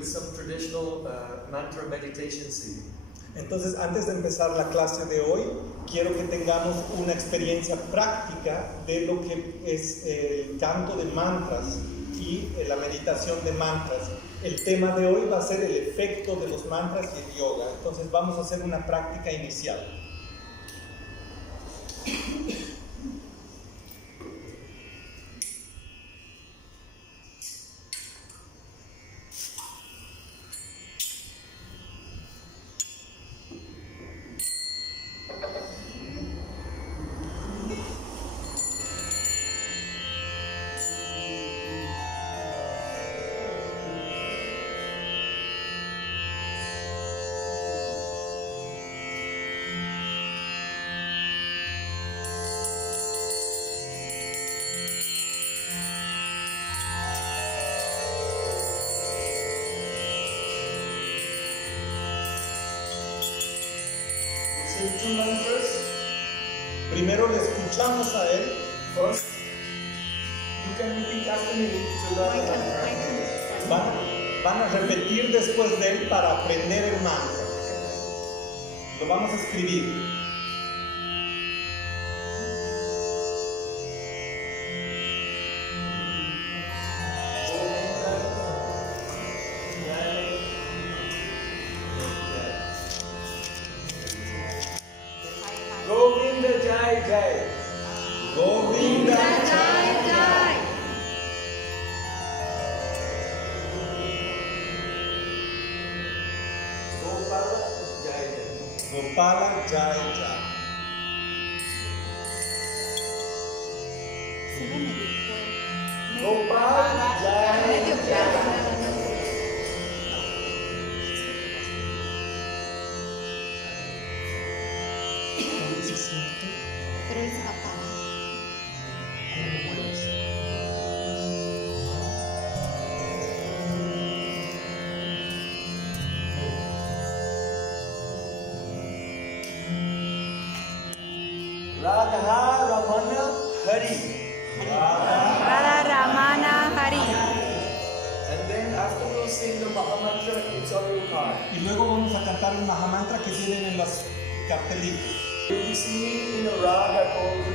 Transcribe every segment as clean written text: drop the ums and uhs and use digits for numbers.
with some traditional mantra meditation seed. Entonces, antes de empezar la clase de hoy, quiero que tengamos una experiencia práctica de lo que es el canto de mantras y la meditación de mantras. El tema de hoy va a ser el efecto de los mantras y el yoga. Entonces, vamos a hacer una práctica inicial. Two mantras. Primero le escuchamos a él. First, you can repeat after me to learn the mantra. Van a repetir después de él para aprender el mantra. Lo vamos a escribir. Govinda Jai Jai. Govinda Jai Jai. Gopala Jai Jai. Gopala Jai Jai. Gopala Jai Jai. Pero es apa? Radha Ramana Hari. Radha Ramana Hari. And then after we sing the Mahamantra, it's on your card. Y luego vamos a cantar el Mahamantra que tienen en los cartelitos. You'll be singing in a raga called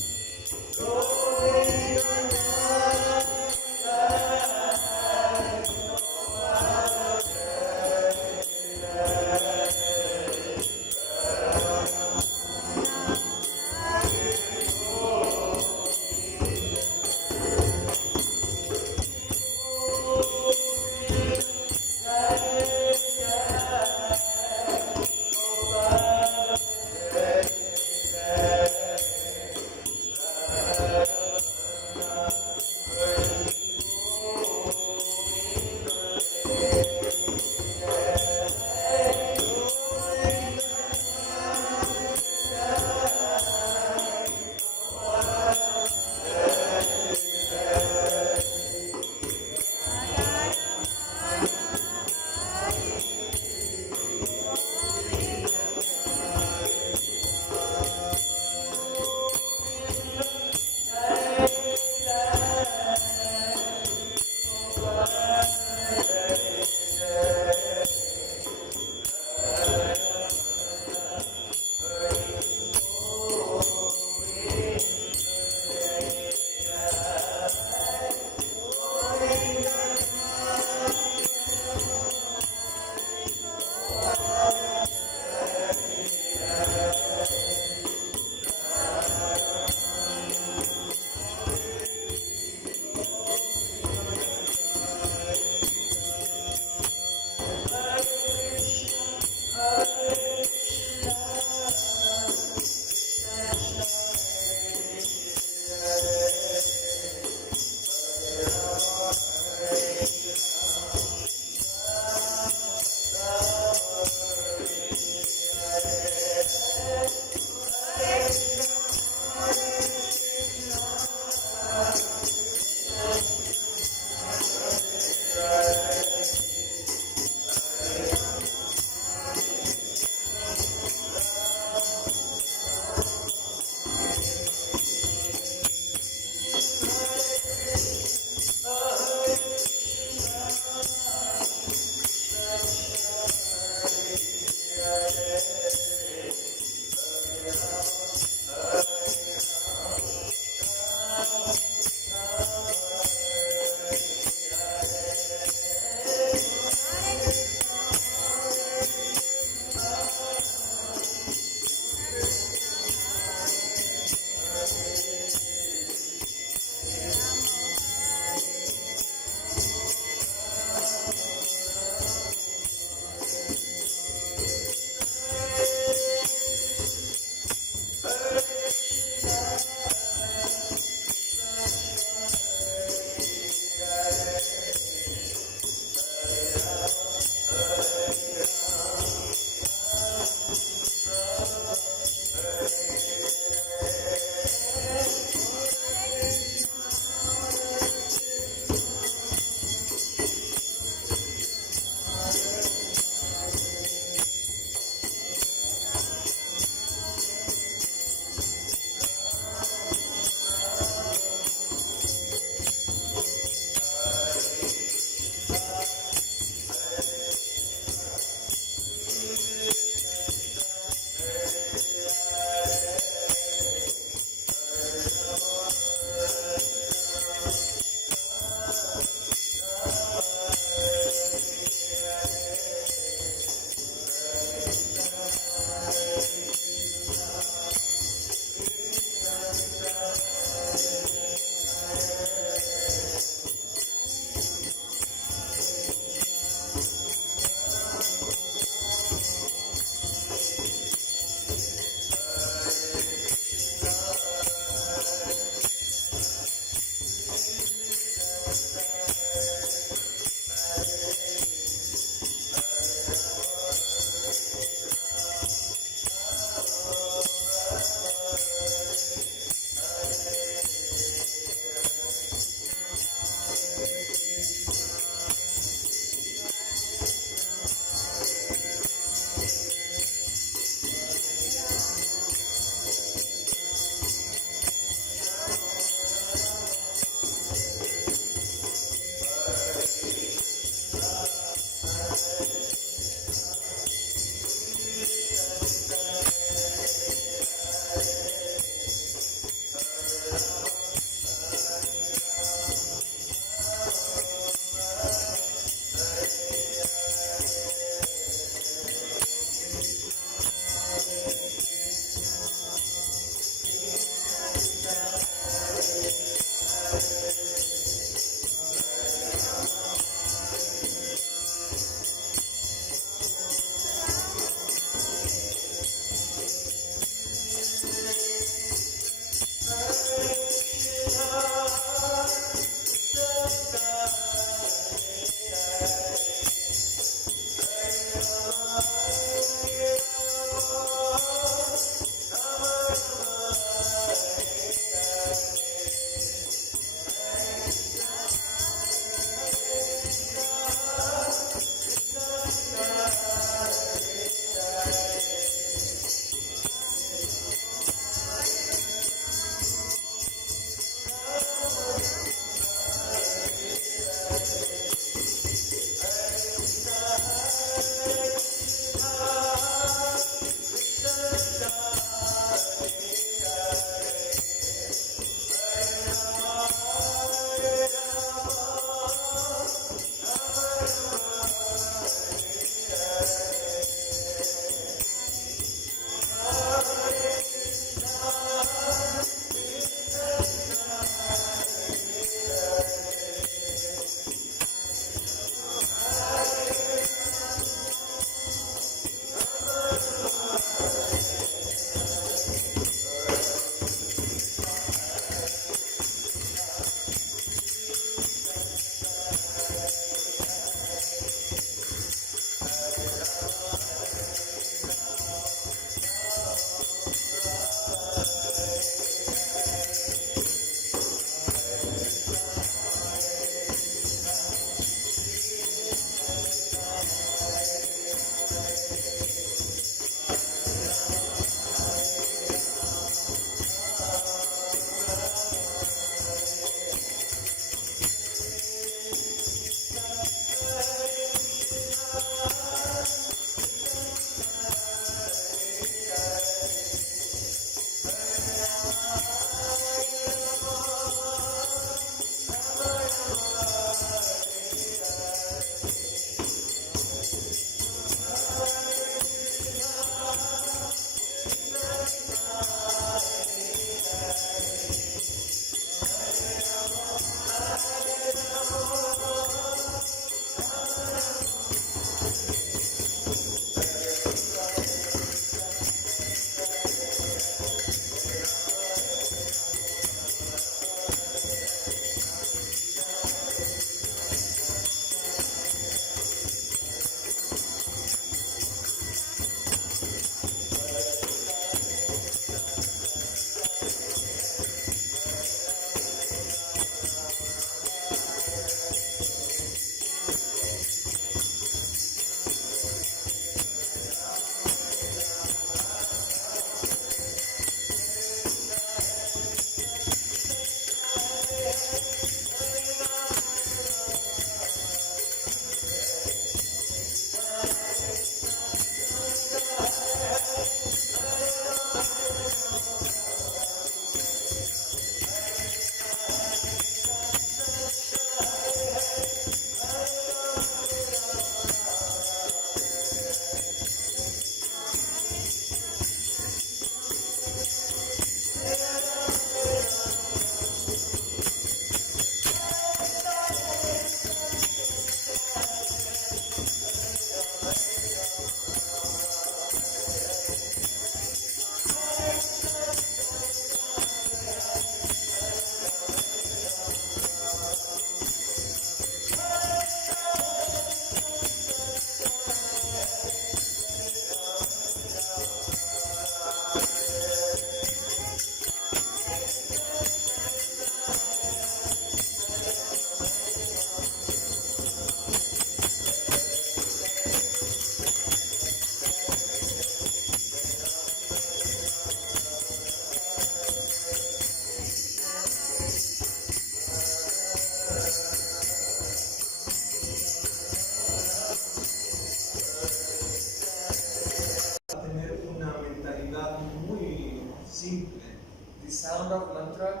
sound of mantra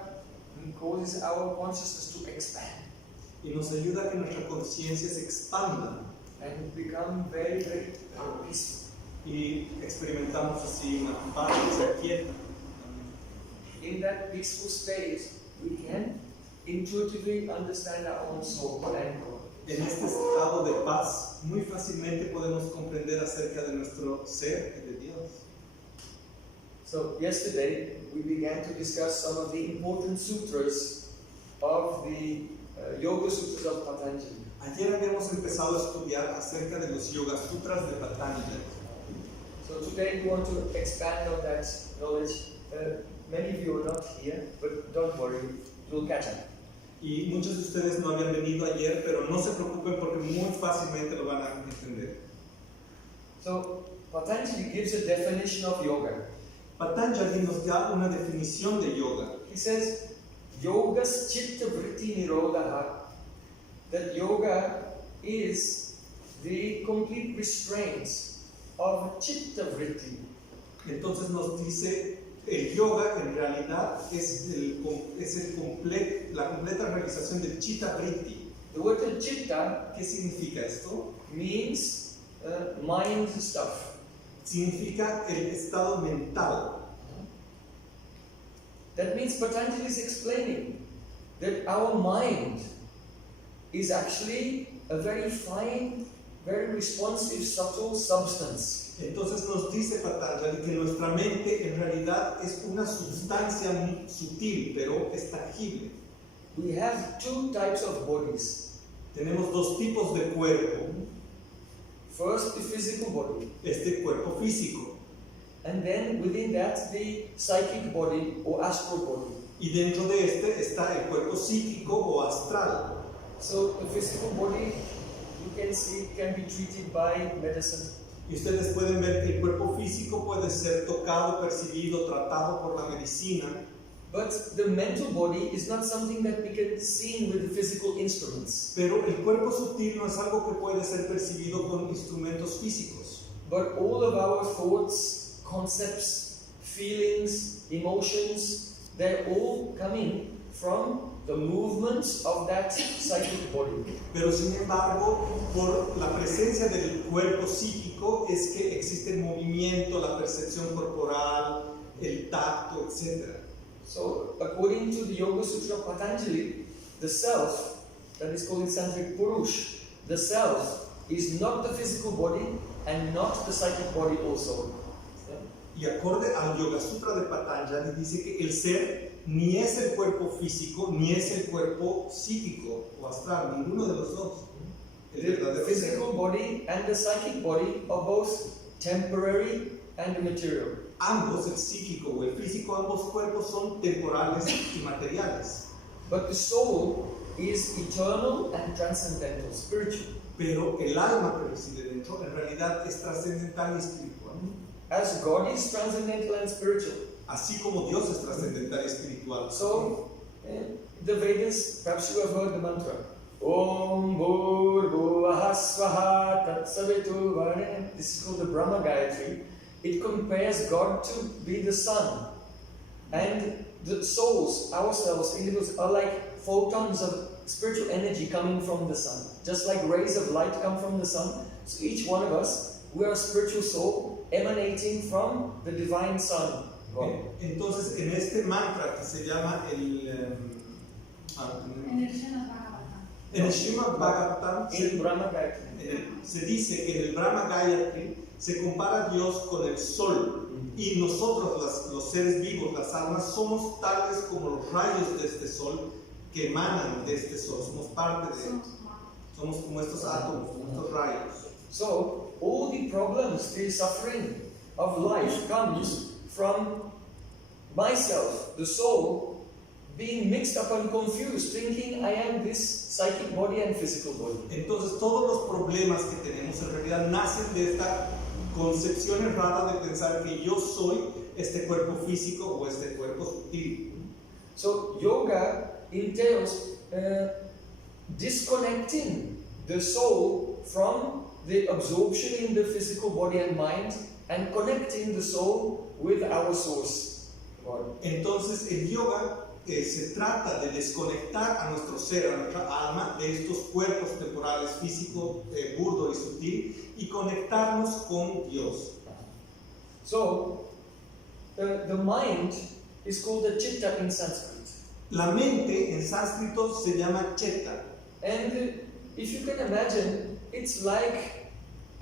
causes our consciousness to expand y nos ayuda a que nuestra conciencia se expanda and become very, very peaceful. y experimentamos así una paz que se aquieta. In that peaceful state, we can intuitively understand our own soul and God. En este estado de paz, muy fácilmente podemos comprender acerca de nuestro ser y de Dios. So yesterday we began to discuss some of the important sutras of the Yoga Sutras of Patanjali. Ayer habíamos empezado a estudiar acerca de los Yoga Sutras de Patanjali. So today we want to expand on that knowledge. Many of you are not here, but don't worry, you'll catch up. Y muchos de ustedes no habían venido ayer, pero no se preocupen porque muy fácilmente lo van a entender. So Patanjali gives a definition of yoga. Patanjali nos da una definición de yoga. He says, Yogas chitta vritti nirodha. That yoga is the complete restraint of chitta vritti. Entonces nos dice, el yoga en realidad es la completa realización del chitta vritti. The word chitta ¿Qué significa esto? means mind stuff. Significa el estado mental. That means Patanjali is explaining that our mind is actually a very fine, very responsive, subtle substance. Entonces nos dice Patanjali que nuestra mente en realidad es una sustancia muy sutil, pero es tangible. We have two types of bodies. Tenemos dos tipos de cuerpo. First, the physical body, Este cuerpo físico. and then within that, the psychic body or astral body. Y dentro de este está el cuerpo psíquico o astral. So the physical body, you can see, can be treated by medicine. Y ustedes pueden ver que el cuerpo físico puede ser tocado, percibido, tratado por la medicina. But the mental body is not something that we can see with the physical instruments. Pero el cuerpo sutil no es algo que puede ser percibido con instrumentos físicos. But all of our thoughts, concepts, feelings, emotions, they're all coming from the movements of that psychic body. Pero sin embargo, por la presencia del cuerpo psíquico es que existe el movimiento, la percepción corporal, el tacto, etc. So, according to the Yoga Sutra of Patanjali, the self, that is called in Sanskrit Purush, the self is not the physical body and not the psychic body also. Y acorde al Yoga Sutra de Patanjali dice que el ser ni es el cuerpo físico ni es el cuerpo psíquico o astral, ninguno de los dos. El The verdadero ser. physical body and the psychic body are both temporary and material. Ambos, el psíquico o el físico, ambos cuerpos son temporales y materiales. But the soul is eternal and transcendental, spiritual. Pero el alma que reside dentro en realidad es trascendental y espiritual. As God is transcendental and spiritual. Así como Dios es trascendental y espiritual. So, the Vedas, perhaps you have heard the mantra. Om Bhur Bhuvah Swaha Tat Savitur Varenyam. This is called the Brahma Gayatri. It compares God to be the sun. And the souls, ourselves, individuals, are like photons of spiritual energy coming from the sun. Just like rays of light come from the sun. So each one of us, we are a spiritual soul emanating from the divine sun. God. Entonces, en este mantra que se llama en el Srimad Bhagavatam In Brahma Gayatri. se dice que en el Brahma Gayatri se compara a Dios con el sol y nosotros, los seres vivos, las almas, somos tales como los rayos de este sol que emanan de este sol, somos parte de él, somos como estos átomos, como estos rayos. So, all the problems, the suffering of life comes from myself, the soul, being mixed up and confused, thinking I am this psychic body and physical body. Entonces todos los problemas que tenemos en realidad nacen de esta concepción errada de pensar que yo soy este cuerpo físico o este cuerpo sutil. So, yoga entails disconnecting the soul from the absorption in the physical body and mind and connecting the soul with our source, God. Entonces el yoga se trata de desconectar a nuestro ser, a nuestra alma, de estos cuerpos temporales, físico, burdo y sutil, y conectarnos con Dios. So, the mind is called the chitta in Sanskrit. La mente en sánscrito se llama cheta. And if you can imagine, it's like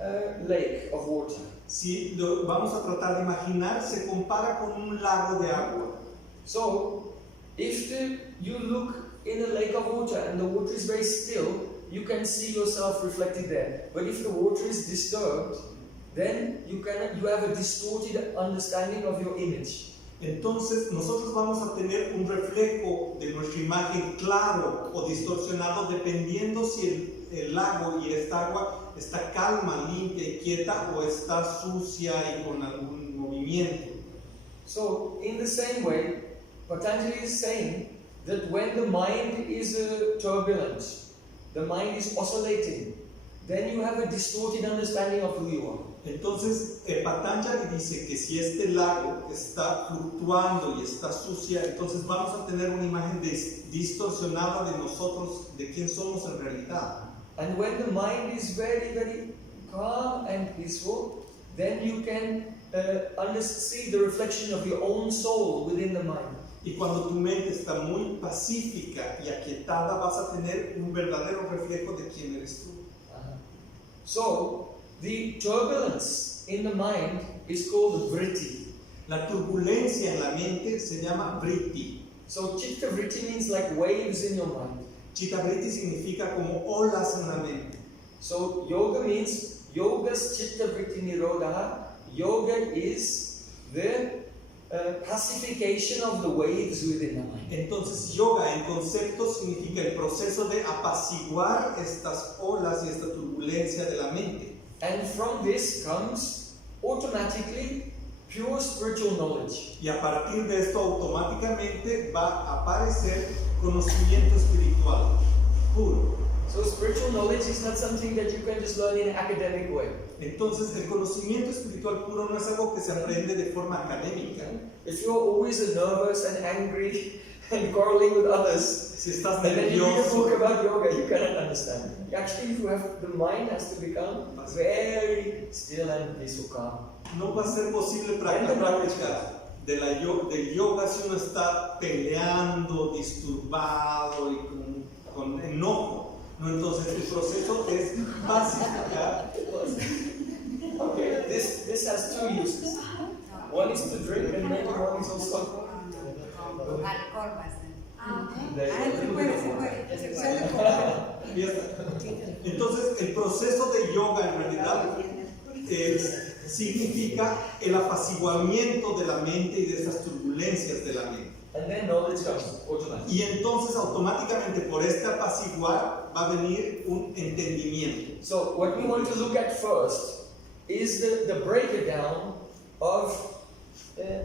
a lake of water. Si lo vamos a tratar de imaginar, se compara con un lago de agua. So, if you look in a lake of water and the water is very still, you can see yourself reflected there. But if the water is disturbed, then you have a distorted understanding of your image. Entonces nosotros vamos a tener un reflejo de nuestra imagen claro o distorsionado dependiendo si el lago y esta agua está calma, limpia y quieta o está sucia y con algún movimiento. So, in the same way, Patanjali is saying that when the mind is turbulent, the mind is oscillating, then you have a distorted understanding of who you are. Entonces, Patanjali dice que si este lago está fluctuando y está sucia, entonces vamos a tener una imagen distorsionada de nosotros, de quién somos en realidad. And when the mind is very, very calm and peaceful, then you can see the reflection of your own soul within the mind. Y cuando tu mente está muy pacífica y aquietada, vas a tener un verdadero reflejo de quién eres tú. So, the turbulence in the mind is called vritti. La turbulencia en la mente se llama vritti. So, chitta vritti means like waves in your mind. Chitta vritti significa como olas en la mente. So, yoga means yogas chitta vritti nirodha. Yoga is the pacification of the waves within the mind. Entonces, yoga en concepto significa el proceso de apaciguar estas olas y esta turbulencia de la mente. And from this comes automatically pure spiritual knowledge. Y a partir de esto automáticamente va a aparecer conocimiento espiritual puro. So spiritual knowledge is not something that you can just learn in an academic way. Entonces el conocimiento espiritual puro no es algo que se aprende de forma académica. If you're always nervous and angry and quarreling with others, Si estás and then you read a nervioso, book about yoga, you cannot understand. Actually, if you have, the mind has to become very still and peaceful, calm. no va a ser posible la práctica del yoga si uno está peleando, disturbado y con enojo. No, entonces el proceso es pacificar. Okay, this has two uses. One is to drink and maybe one is also. Entonces el proceso de yoga en realidad significa el apaciguamiento de la mente y de esas turbulencias de la mente. And then knowledge comes automatically. Y entonces automáticamente por este apaciguar va a venir un entendimiento. So what we want to look at first is the breakdown of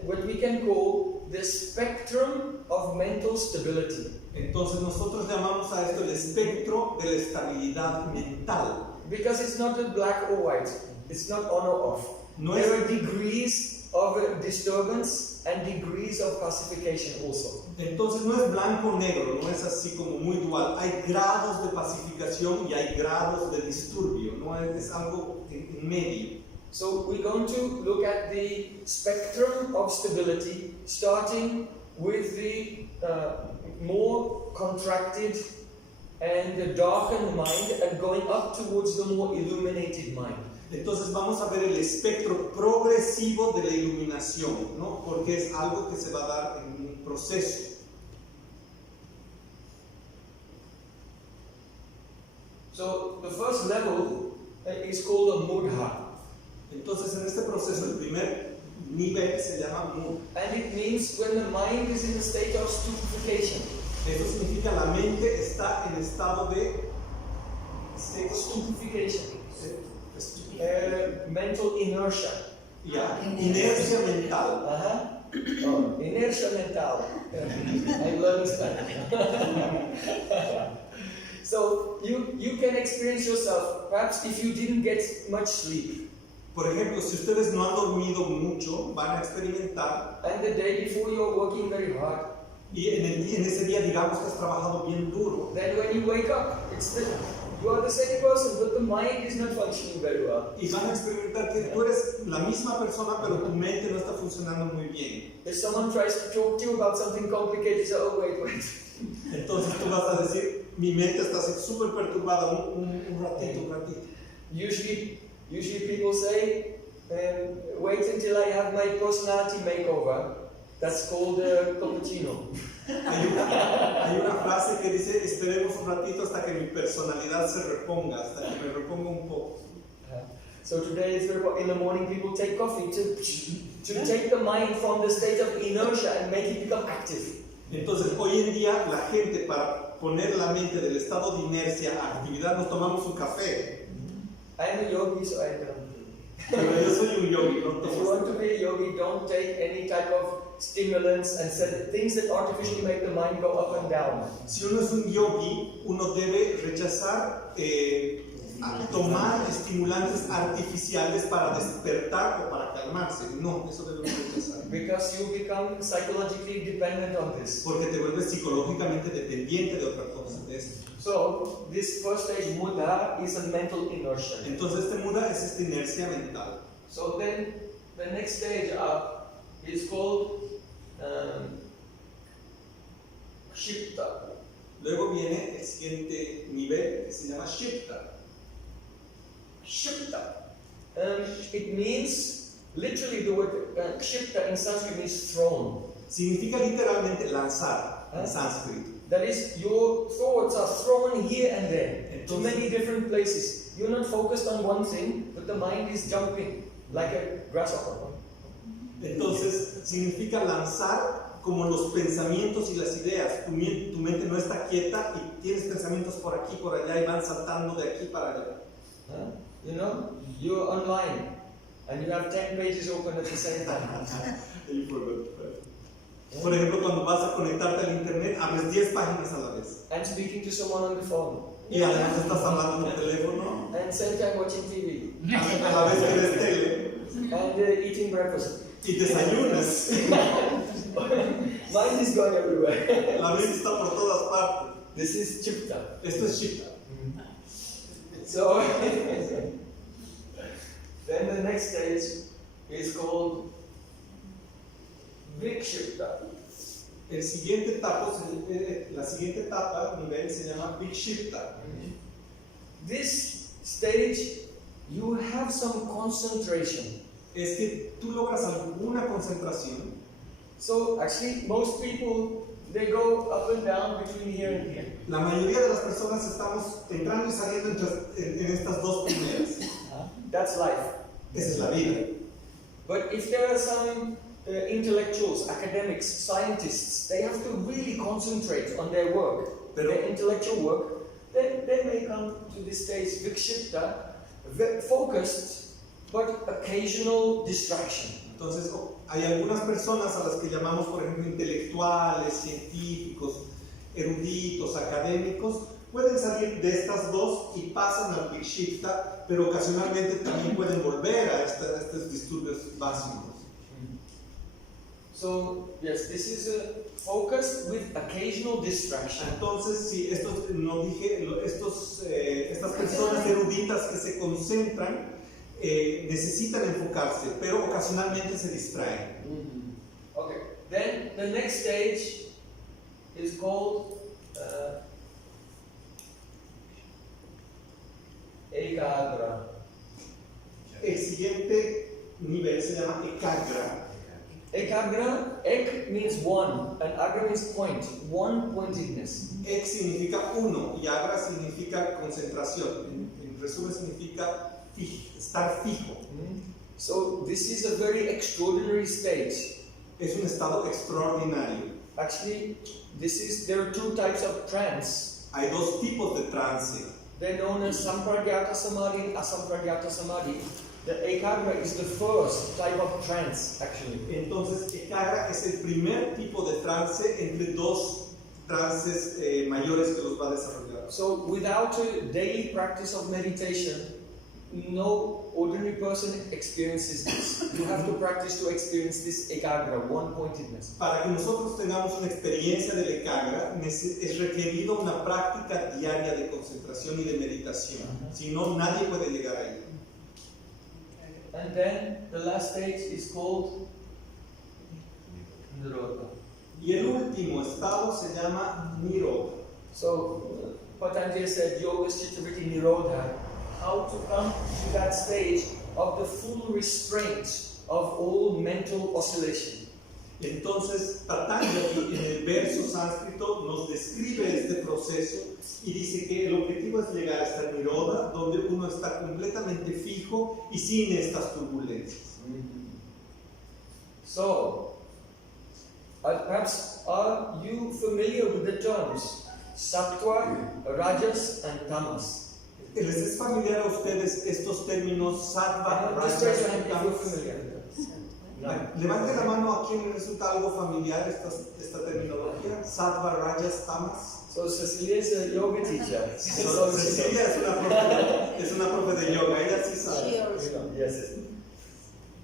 what we can call the spectrum of mental stability. Entonces nosotros llamamos a esto el espectro de la estabilidad mental. Because it's not a black or white. It's not on or off. No There es, are degrees of disturbance and degrees of pacification also. entonces no es blanco o negro, no es así como muy dual. Hay grados de pacificación y hay grados de disturbio, no es algo en medio. So we're going to look at the spectrum of stability, starting with the more contracted and the darkened mind and going up towards the more illuminated mind. Entonces vamos a ver el espectro progresivo de la iluminación, ¿no? Porque es algo que se va a dar en un proceso. So the first level is called a mudha. Entonces en este proceso el primer nivel se llama mudha. And it means when the mind is in a state of stupefaction. Esto significa la mente está en estado de Stupefaction. Mental inertia. Inercia mental. Oh, inertia mental. I'm learning Spanish. So you can experience yourself, perhaps if you didn't get much sleep. Por ejemplo, si ustedes no han dormido mucho, van a experimentar. And the day before you're working very hard. Y en ese día, digamos que has trabajado bien duro. Then when you wake up, you are the same person, but the mind is not functioning very well. Y van a experimentar que tú eres la misma persona, pero tu mente no está funcionando muy bien. If someone tries to talk to you about something complicated, you say, oh wait. Entonces tú vas a decir, mi mente está así súper perturbada, un ratito. Usually people say, wait until I have my personality makeover. That's called cappuccino. Hay una frase que dice, esperemos un ratito hasta que mi personalidad se reponga, hasta que me reponga un poco. So today it's very in the morning people take coffee to take the mind from the state of inertia and make it become active. Entonces hoy en día la gente, para poner la mente del estado de inercia a actividad, nos tomamos un café. I am a yogi, so I don't. Pero yo soy un yogi, no If you want to be a yogi, don't take any type of stimulants and things that artificially make the mind go up and down. Si uno es un yogi, uno debe rechazar tomar estimulantes artificiales para despertar o para calmarse. No, eso debemos rechazar. Because you become psychologically dependent on this. Porque te vuelves psicológicamente dependiente de otra cosa, de esto. So, this first stage, mudha, is a mental inertia. Entonces este muda es esta inercia mental. So then, the next stage up is called Shipta. Luego viene el siguiente nivel que se llama Shipta. Shipta. It means, literally the word Shipta in Sanskrit means thrown. Significa literalmente lanzar en sánscrito. That is, your thoughts are thrown here and there to many different places. You're not focused on one thing, but the mind is jumping like a grasshopper. Entonces, significa lanzar como los pensamientos y las ideas. Tu mente no está quieta y tienes pensamientos por aquí, por allá y van saltando de aquí para allá. You know, you're online and you have 10 pages open at the same time. Por ejemplo, cuando vas a conectarte al internet, abres 10 páginas a la vez. And speaking to someone on the phone. Y además estás hablando por teléfono. And same time watching TV. A la vez que ves tele. And eating breakfast. Y desayunas. Mind is going everywhere. La mente está por todas partes. This is Chipta. Esto es Shipta. So, then the next stage is called Vikshipta. La siguiente etapa, nivel, se llama Vikshipta. This stage, you have some concentration. Es que tú logras alguna concentración. So, actually, most people, they go up and down between here and here. La mayoría de las personas estamos entrando y saliendo en estas dos primeras. That's life. Esa es la vida. But if there are some intellectuals, academics, scientists, they have to really concentrate on their work, their intellectual work, then they may come to this stage, Vikshipta, focused, but occasional distraction. Entonces, hay algunas personas a las que llamamos, por ejemplo, intelectuales, científicos, eruditos, académicos, pueden salir de estas dos y pasan al Vikshipta, pero ocasionalmente también pueden volver a estos disturbios básicos. So, yes, this is a focus with occasional distraction. Entonces, sí, estas personas eruditas que se concentran necesitan enfocarse, pero ocasionalmente se distraen. Okay, then the next stage is called Ekagra. El siguiente nivel se llama Ekagra. Ekagra, ek means one, and agra means point, one-pointedness. Ek significa uno y agra significa concentración. En resumen significa estar fijo. So this is a very extraordinary state. Es un estado extraordinario. Actually, there are two types of trance. Hay dos tipos de trance. They're known as Sampragyata Samadhi and Asampragyata Samadhi. The Ekagra is the first type of trance, actually. Entonces, Ekagra es el primer tipo de trance entre dos trances mayores que los va a desarrollar. So, without a daily practice of meditation, no ordinary person experiences this. You have to practice to experience this Ekagra, one-pointedness. Para que nosotros tengamos una experiencia del Ekagra, es requerido una práctica diaria de concentración y de meditación. Si no, nadie puede llegar ahí. And then the last stage is called Nirodha. Y el último estado se llama Nirodha. So, Patanjali said, Yoga Chittavritti Nirodha, how to come to that stage of the full restraint of all mental oscillation. Entonces, Patanjali en el verso sánscrito nos describe este proceso y dice que el objetivo es llegar a esta niroda donde uno está completamente fijo y sin estas turbulencias. So, perhaps are you familiar with the terms Sattva, Rajas and Tamas? ¿Les es familiar a ustedes estos términos sattva, Just rajas raise your y hand if you're tamas? familiar. Levante la mano a quien le resulta algo familiar esta terminología, sattva, rajas, tamas. So Cecilia is a yoga teacher. So, Cecilia es una profe de yoga, ella sí sabe. Yes.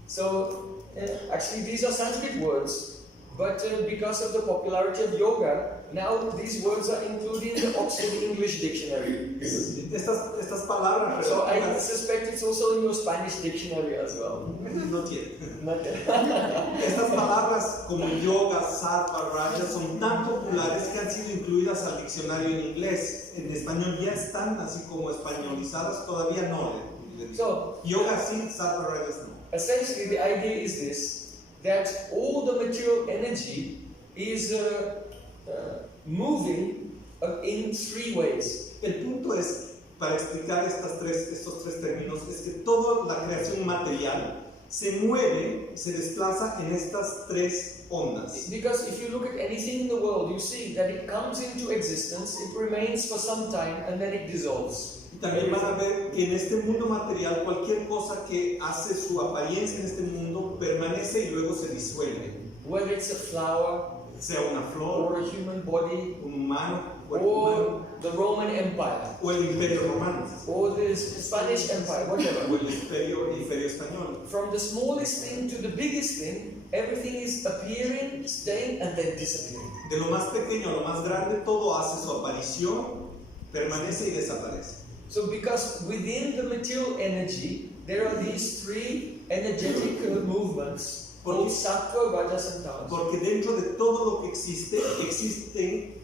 So actually these are Sanskrit words, but because of the popularity of yoga, now these words are included in the Oxford English Dictionary. Estas palabras. So I suspect it's also in your Spanish dictionary as well. No tiene. Not yet. Estas palabras como yoga, sattva, rajas son tan populares que han sido incluidas al diccionario en inglés. En español ya están así como españolizadas, todavía no. So Yoga sí, sattva, rajas no. essentially the idea is this, that all the material energy is moving in three ways. El punto es, para explicar estos tres términos, es que toda la creación material se mueve, se desplaza en estas tres ondas. Because if you look at anything in the world, you see that it comes into existence, it remains for some time, and then it dissolves. Y también van a ver que en este mundo material cualquier cosa que hace su apariencia en este mundo permanece y luego se disuelve. Whether it's a flower, Sea una flor, or a human body, un humano, cuerpo humano, or the Roman Empire, o el Imperio Romano, or the Spanish Empire, o whatever. el Imperio Español. From the smallest thing to the biggest thing, everything is appearing, staying, and then disappearing. De lo más pequeño a lo más grande, todo hace su aparición, permanece y desaparece. So because within the material energy, there are these three energetic movements called Sattva, Rajas and Tamas. Porque dentro de todo lo que existen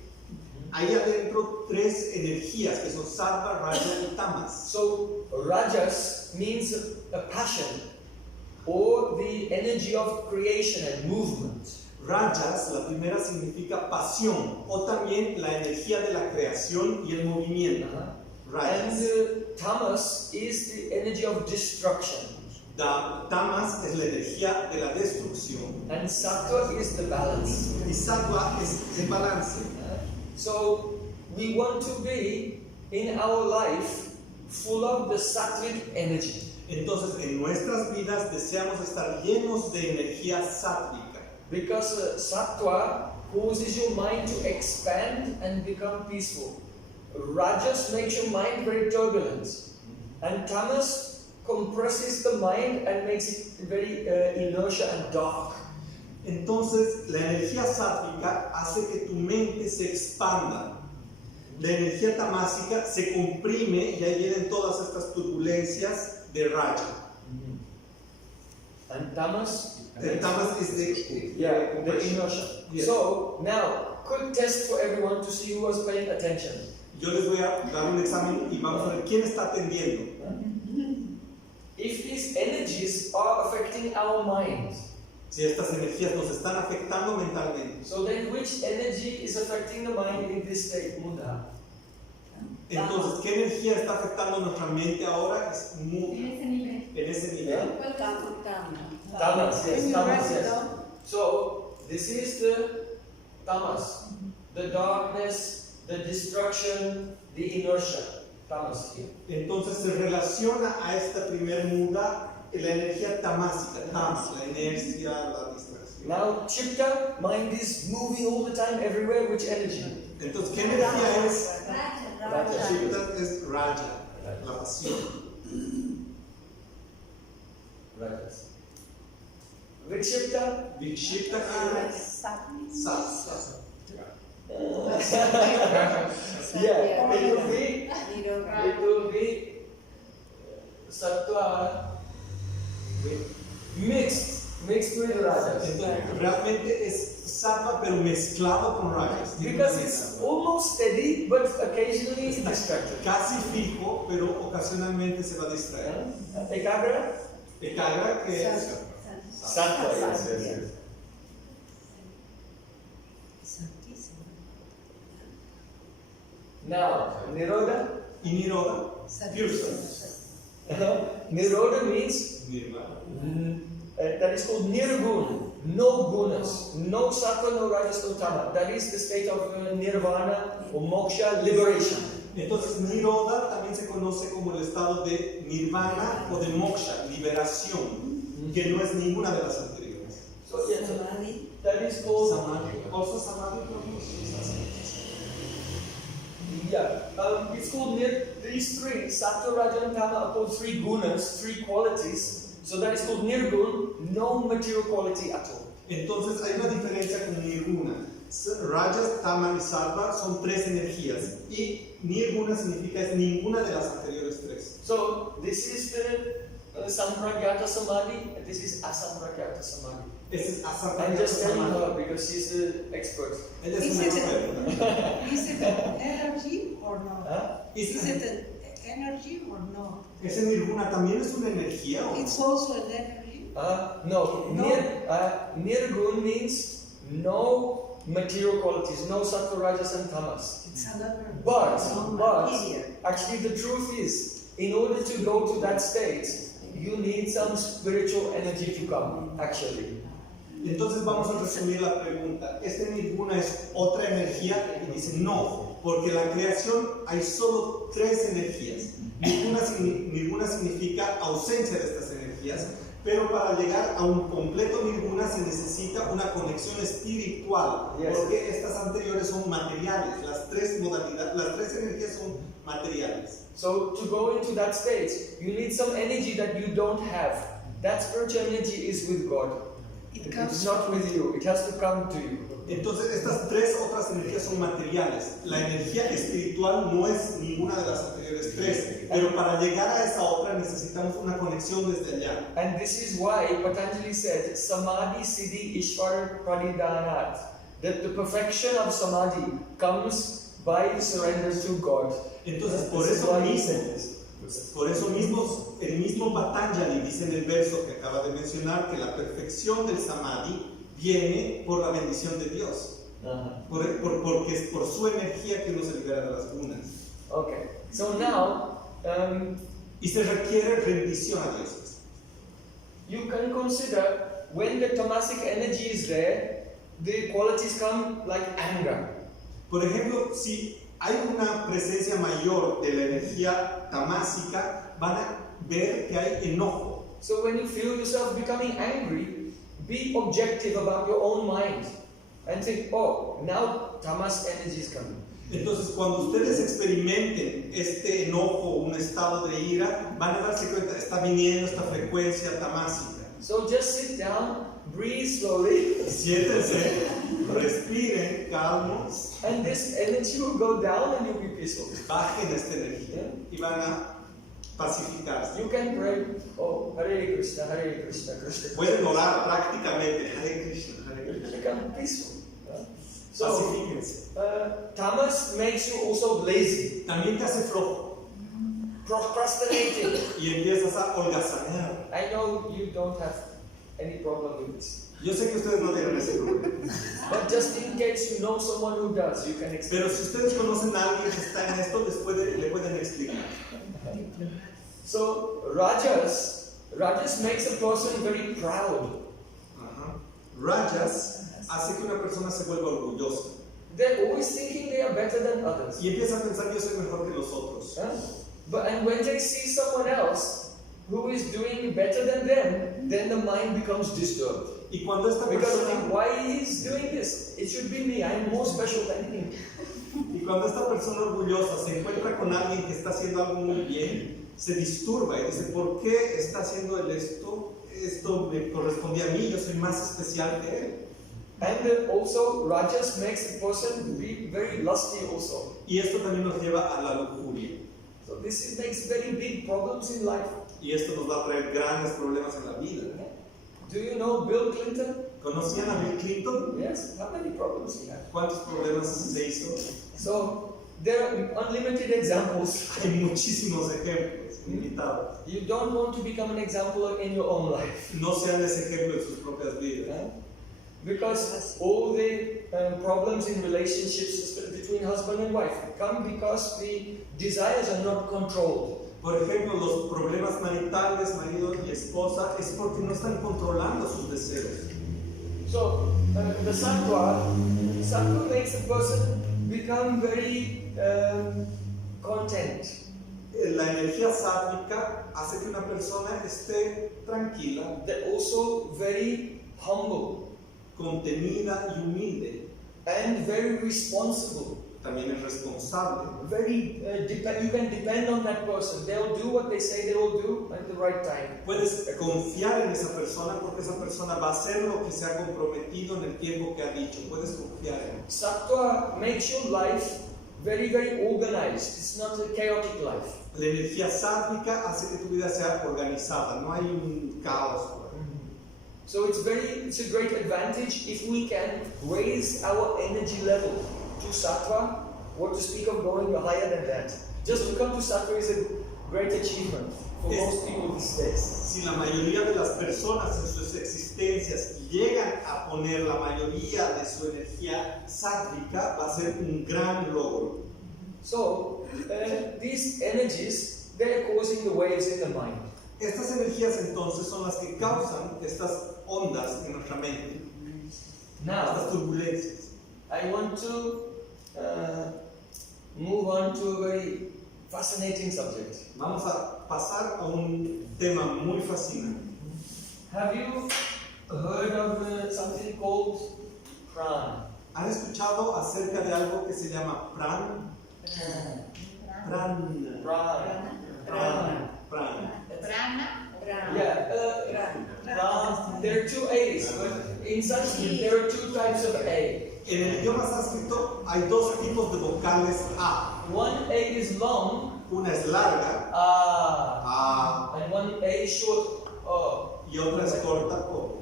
ahí adentro tres energías que son sattva, rajas y tamas. So Rajas means a passion or the energy of creation and movement. Rajas, la primera significa pasión o también la energía de la creación y el movimiento. Rajas. And Tamas is the energy of destruction. Tamas es la energía de la destrucción And Sattva is the balance. y sattva es el balance. So we want to be in our life full of the sattvic energy. Entonces en nuestras vidas deseamos estar llenos de energía sátvica. Because Sattva causes your mind to expand and become peaceful. Rajas makes your mind very turbulent. And Tamas compresses the mind and makes it very inertia and dark. Entonces la energía sátvica hace que tu mente se expanda. La energía tamásica se comprime y ahí vienen todas estas turbulencias de raja. And Tamas? Tamas is the inertia. Yes. So now, quick test for everyone to see who was paying attention. Yo les voy a dar un examen y vamos a ver quién está atendiendo. If these energies are affecting our mind, Si estas energías nos están afectando mentalmente, so then which energy is affecting the mind in this state, Mudha? entonces, ¿qué energía está afectando nuestra mente ahora? Es en ese nivel. Tamas, yes, tamas, yes. So this is the tamas, the darkness, the destruction, the inertia. Tamas here. Entonces se relaciona a esta primer muda la energía tamásica, tamas, la inercia, la distracción. Now, Chipta, mind is moving all the time, everywhere. Which energy? Entonces, ¿qué energía es? Raja. Chipta es raja, la pasión. Rajas. Vikshipta? Vikshipta es sattva. Yeah, it will be Sattva mixed with Rajas. Entonces, realmente es sattva pero mezclado con rajas. Because it's almost steady, but occasionally it's distracted. Casi fijo, pero ocasionalmente se va a distraer. Ekagra? Ekagra, que es Sattva, yes. Now, Nirodha. Y Nirodha, purity. Nirodha means Nirvana. that is called Nirgun, no gunas, no sattva, no rajas, no tama. That is the state of nirvana or moksha, liberation. Entonces, Nirodha también se conoce como el estado de nirvana o de moksha, liberación, que no es ninguna de las anteriores. So, yeah, so that is called Samadhi. Also Samadhi. Yeah, it's called these three, sattva, raja, and tama are called three gunas, three qualities. So that is called nirgun, no material quality at all. Entonces hay una diferencia con nirguna. Rajas, Tama y Sattva son tres energías y nirguna significa es ninguna de las anteriores tres. So this is the sampragyata samadhi, and this is asampragyata samadhi. Ese es I'm asampragyata just telling samadhi. her because she's the expert. Ella es una experta. Is it an energy or not? Huh? Is it an energy or not? ¿Ese nirguna también es una energía o no? It's also an energy. No. No. Nirgun means no material qualities, no sattva, rajas, and tamas. It's another But non-material. actually the truth is, in order to go to that state, you need some spiritual energy to come, actually. Entonces vamos a resumir la pregunta. ¿Este nirguna es otra energía? Y dice no, porque en la creación hay solo tres energías. Nirguna significa ausencia de estas energías, pero para llegar a un completo nirguna se necesita una conexión espiritual, Yes. porque estas anteriores son materiales. Las tres modalidades, las tres energías son materiales. So to go into that state, you need some energy that you don't have. That spiritual energy is with God. It's not with you. It has to come to you. Entonces estas tres otras energías son materiales. La energía espiritual no es ninguna de las anteriores tres, pero para llegar a esa otra necesitamos una conexión desde allá. And this is why Patanjali said, Samadhi Siddhi Ishvara Pradidhanat, that the perfection of Samadhi comes by the surrender to God. Entonces This is why he said this. por eso mismo, el mismo Patanjali dice en el verso que acaba de mencionar que la perfección del Samadhi viene por la bendición de Dios, porque es por su energía que uno se libera de las gunas. Okay, so now Y se requiere rendición a Dios. you can consider when the tamasic energy is there, the qualities come like anger. Por ejemplo, si hay una presencia mayor de la energía tamásica, van a ver que hay enojo. So when you feel yourself becoming angry, be objective about your own mind and think, oh, now tamas energy is coming. Entonces, cuando ustedes experimenten este enojo, un estado de ira, van a darse cuenta, está viniendo esta frecuencia tamásica. So just sit down, breathe slowly, Siéntense, respiren, calmos, and this energy will go down and you'll be peaceful. bajen esta energía y van a pacificarse. You can pray, oh, Hare Krishna, Krishna Krishna. Pueden orar prácticamente, Hare Krishna, Hare You Krishna. become peaceful. So, Pacifíquense. tamas makes you also lazy, También te hace flojo procrastinating. y empiezas a holgazanear. I know you don't have any problem with this. Yo sé que ustedes no tienen ese problema, But just in case you know someone who does, you can explain. pero si ustedes conocen a alguien que está en esto, le pueden explicar. So, Rajas makes a person very proud. Rajas hace que una persona se vuelva orgullosa They're always thinking they are better than others. y empieza a pensar yo soy mejor que los otros. And when they see someone else who is doing better than them, then the mind becomes disturbed. Y cuando esta Because persona why he's doing this? It should be me. I'm more special than him. Y cuando esta persona orgullosa se encuentra con alguien que está haciendo algo muy bien, se disturba y dice, ¿por qué está haciendo él esto? Esto me correspondía a mí, yo soy más especial que él. And also, Rajas makes a person be very lusty also. Y esto también nos lleva a la lujuria. So this makes very big problems in life. Y esto nos va a traer grandes problemas en la vida. Do you know Bill Clinton? ¿Conocían a Bill Clinton? Yes. How many problems he had? ¿Cuántos problemas se hizo? So there are unlimited examples. Hay muchísimos ejemplos, limitados. You don't want to become an example in your own life. No sean ese ejemplo en sus propias vidas. Because all the problems in relationships between husband and wife come because the desires are not controlled. Por ejemplo, los problemas maritales, marido y esposa, es porque no están controlando sus deseos. So, the sattva makes a person become very content. La energía sátvica hace que una persona esté tranquila, They're also very humble contenida y humilde. and very responsible. También es responsable. Very, you can depend on that person. They'll do what they say they will do at the right time. Puedes confiar en esa persona porque esa persona va a hacer lo que se ha comprometido en el tiempo que ha dicho. Puedes confiar en él. Sattva makes your life very, very organized. It's not a chaotic life. La energía sátvica hace que tu vida sea organizada, no hay un caos. So it's a great advantage if we can raise our energy level to sattva, or to speak of going higher than that. Just to come to sattva is a great achievement for most people these days. Si la mayoría de las personas en sus existencias llegan a poner la mayoría de su energía sátvica, va a ser un gran logro. So these energies, they are causing the waves in the mind. Estas energías entonces son las que causan estas ondas en nuestra mente, Now, estas turbulencias. I want to move on to a very fascinating subject. Vamos a pasar a un tema muy fascinante. Have you heard of something called prana? ¿Han escuchado acerca de algo que se llama pran? Pran. Prana. Pran. Pran. Yeah, prana. There are two A's, but in Sanskrit there are two types of A. En el idioma sánscrito hay dos tipos de vocales A. One A is long, Una es larga, ah, A, and one A is short, oh. y otra es corta, O.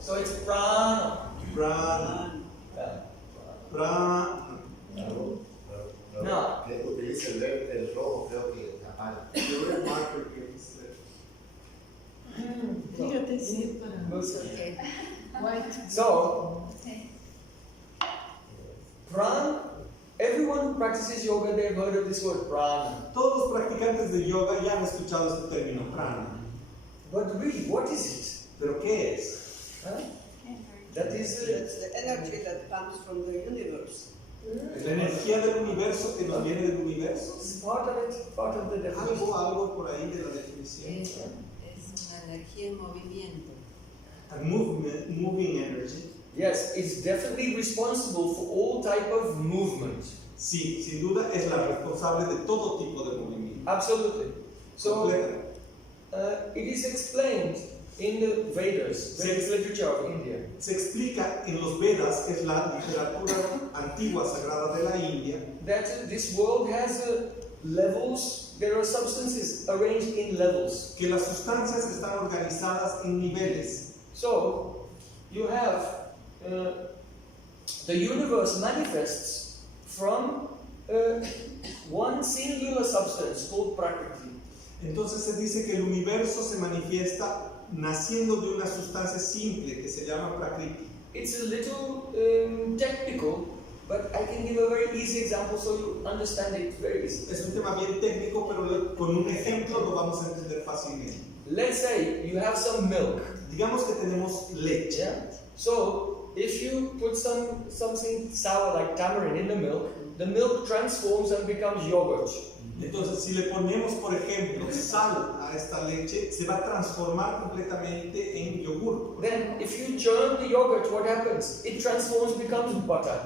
So it's prana. Pran. Yeah. Pran. No. Utiliza el rojo, creo que apaga. Yo voy a marcar que dice. Fíjate si para Okay. white. So, prana, everyone who practices yoga, they've heard of this word prana. Todos los practicantes de yoga ya han escuchado este término, prana. But really, what is it? ¿Pero qué es? Huh? That is It's the energy that comes from the universe. Es la energía del universo que nos viene del universo. it's part of it, part of the definition. Algo por ahí de la definición. Es una energía en movimiento. A moving energy. Yes, it's definitely responsible for all type of movement. Sí, sin duda es la responsable de todo tipo de movimiento. Absolutely. So, Completa. it is explained in the Vedas, Vedic literature of India. Se explica en los Vedas, que es la literatura antigua sagrada de la India, That this world has levels, there are substances arranged in levels. que las sustancias están organizadas en niveles. So, you have the universe manifests from one singular substance called Prakriti. Entonces se dice que el universo se manifiesta naciendo de una sustancia simple que se llama Prakriti. It's a little technical, but I can give a very easy example so you understand it very easily. Es un tema bien técnico, pero con un ejemplo lo vamos a entender fácilmente. Let's say you have some milk. Digamos que tenemos leche. Yeah? So, if you put something sour like tamarind in the milk transforms and becomes yogurt. Entonces, si le ponemos, por ejemplo, sal a esta leche, se va a transformar completamente en yogur. Then, if you churn the yogurt, what happens? It transforms, becomes butter.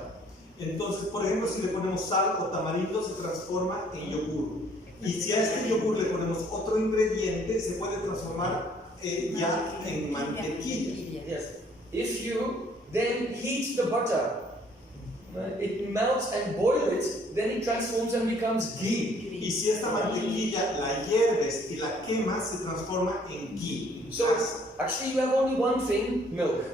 Entonces, por ejemplo, si le ponemos sal o tamarindo, se transforma en yogur. Y si a este yogur le ponemos otro ingrediente, se puede transformar ya en mantequilla. Yes. If you then heat the butter, it melts and boil it, then it transforms and becomes ghee. Y si esta mantequilla la hierves y la quemas, se transforma en ghee. So, actually you have only one thing, milk.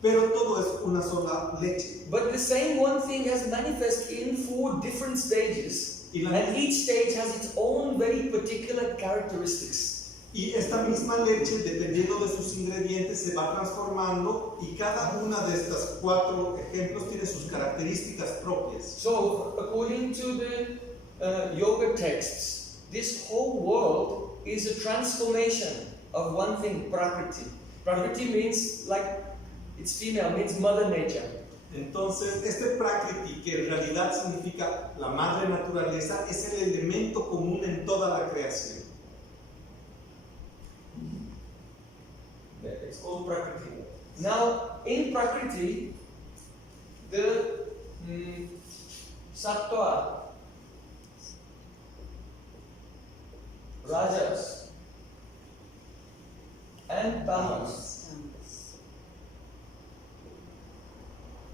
Pero todo es una sola leche. But the same one thing has manifest in 4 different stages, and each stage has its own very particular characteristics. Y esta misma leche, dependiendo de sus ingredientes, se va transformando y cada una de estas 4 ejemplos tiene sus características propias. So, according to the yoga texts, this whole world is a transformation of one thing, Prakriti. Prakriti means, like, it's female, means mother nature. Entonces, este Prakriti, que en realidad significa la madre naturaleza, es el elemento común en toda la creación. It's called Prakriti. Now, in Prakriti, the Sattva, Rajas, and Tamas,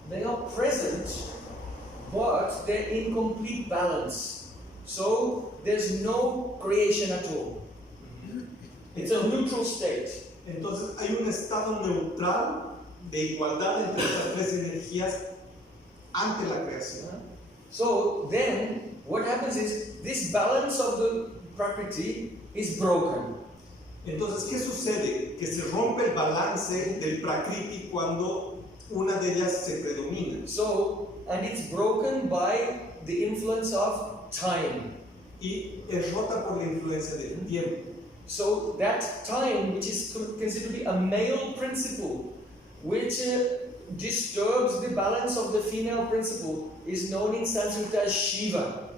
they are present, but they're in complete balance. So, there's no creation at all. It's a neutral state. Entonces hay un estado neutral de igualdad entre estas 3 energías ante la creación. So then what happens is this balance of the Prakriti is broken. Entonces, ¿qué sucede? Que se rompe el balance del Prakriti cuando una de ellas se predomina. So, and it's broken by the influence of time. Y es rota por la influencia del tiempo. So that time, which is considered to be a male principle, which disturbs the balance of the female principle, is known in Sanskrit as Shiva.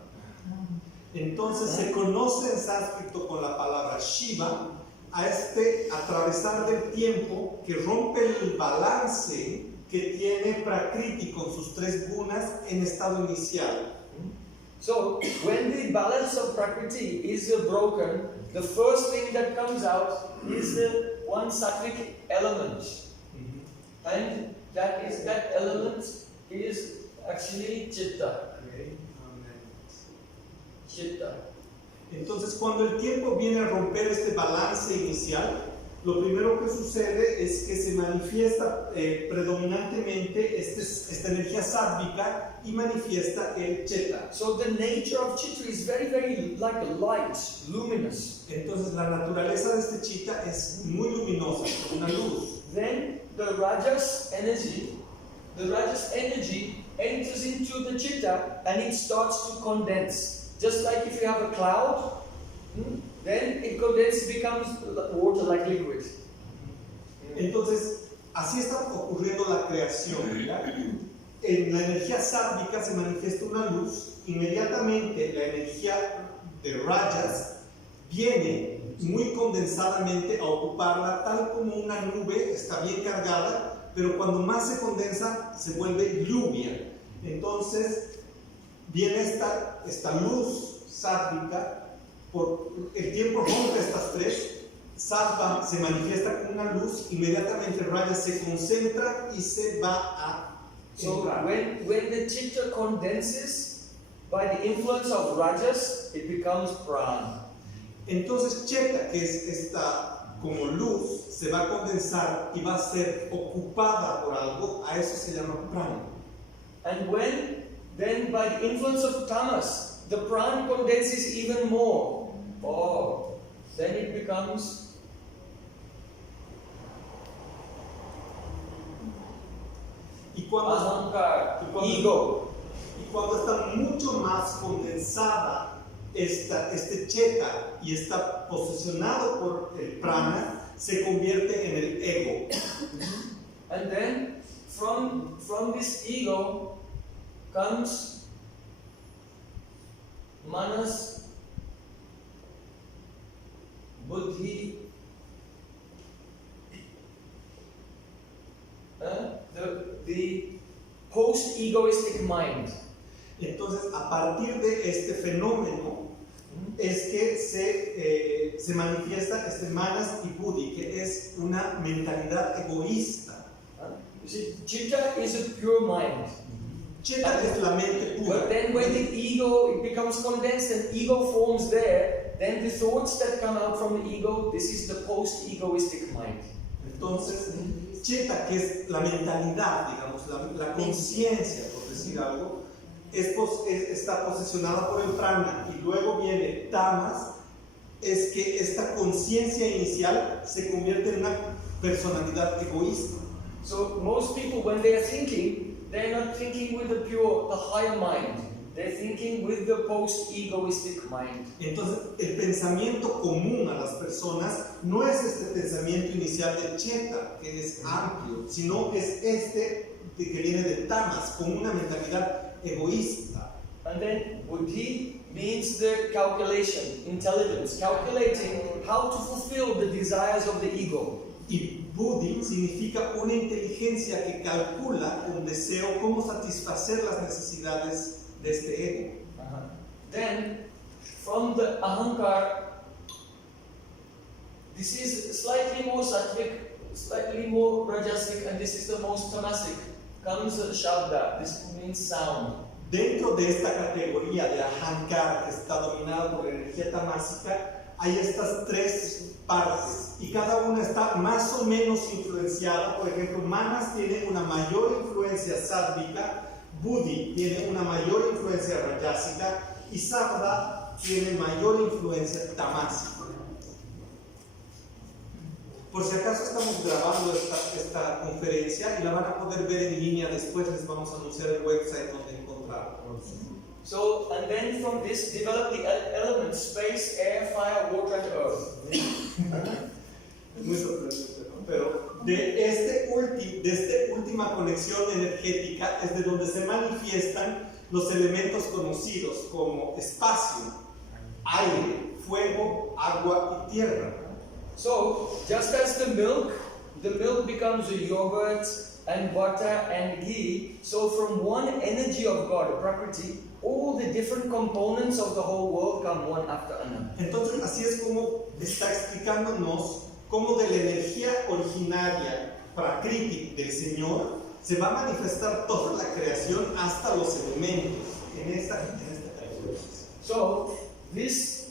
Entonces se conoce en sánscrito con la palabra Shiva a este atravesar del tiempo que rompe el balance que tiene Prakriti con sus 3 gunas en estado inicial. So, when the balance of Prakriti is broken, the first thing that comes out is the one sattvic element. And that element is actually Chitta. Chitta. Entonces, cuando el tiempo viene a romper este balance inicial, lo primero que sucede es que se manifiesta predominantemente esta energía sádvica y manifiesta el Chitta. So the nature of Chitta is very, very like light, luminous. Entonces, la naturaleza de este Chitta es muy luminosa, una luz. Then the Rajas energy enters into the Chitta and it starts to condense. Just like if you have a cloud, then it condenses, becomes water like liquid. Entonces, así está ocurriendo la creación, ¿verdad? En la energía sádvica se manifiesta una luz, inmediatamente la energía de Rajas viene muy condensadamente a ocuparla, tal como una nube está bien cargada, pero cuando más se condensa se vuelve lluvia. Entonces, viene esta luz sádvica, por el tiempo rompe estas 3, sattva se manifiesta con una luz, inmediatamente Raja se concentra y se va a entrar. So when the Chitta condenses by the influence of Rajas, it becomes Prana. Entonces Chitta, que es esta como luz, se va a condensar y va a ser ocupada por algo, a eso se llama prana. And then by the influence of tamas, the prana condenses even more. Oh, then it becomes ahankar, ego. Y cuando está mucho más condensada este Chitta y está posesionado por el prana, se convierte en el ego. And then from this ego comes manas, buddhi, the post-egoistic mind. Entonces, a partir de este fenómeno es que se manifiesta este manas y buddhi, que es una mentalidad egoísta. You see, chitta is a pure mind. Chitta es la mente pura. But then when the ego, it becomes condensed and ego forms there, then the thoughts that come out from the ego, this is the post-egoistic mind. Entonces, Chitta, que es la mentalidad, digamos, la conciencia, por decir algo, está posesionada por el prana, y luego viene tamas. es que esta conciencia inicial se convierte en una personalidad egoísta. So most people, when they are thinking, they're not thinking with the higher mind. They're thinking with the post-egoistic mind. Entonces, el pensamiento común a las personas no es este pensamiento inicial de Cheta, que es amplio, sino es este que viene de Tamas, con una mentalidad egoísta. And then buddhi means the calculation, intelligence, calculating how to fulfill the desires of the ego. Y buddhi significa una inteligencia que calcula con deseo cómo satisfacer las necesidades de este ego. Then, from the ahankar, this is slightly more sattvic, slightly more rajasic, and this is the most tamasic. Comes shabda, this means sound. Dentro de esta categoría de ahankara que está dominada por la energía tamásica, hay estas tres partes y cada una está más o menos influenciada. Por ejemplo, Manas tiene una mayor influencia sádvica, Buddhi tiene una mayor influencia rajasica y Sabda tiene mayor influencia tamásica. Por si acaso estamos grabando esta conferencia y la van a poder ver en línea después, les vamos a anunciar el website donde encontrarla. So, and then from this develop the elements, space, air, fire, water and earth. Es muy sorprendente, ¿no? Pero de esta última conexión energética es de donde se manifiestan los elementos conocidos como espacio, aire, fuego, agua y tierra. So, just as the milk becomes a yogurt and butter and ghee, so from one energy of God, Prakriti, all the different components of the whole world come one after another. Entonces, así es como está explicándonos cómo de la energía originaria, Prakriti, del Señor, se va a manifestar toda la creación hasta los elementos en esta categoría. So, this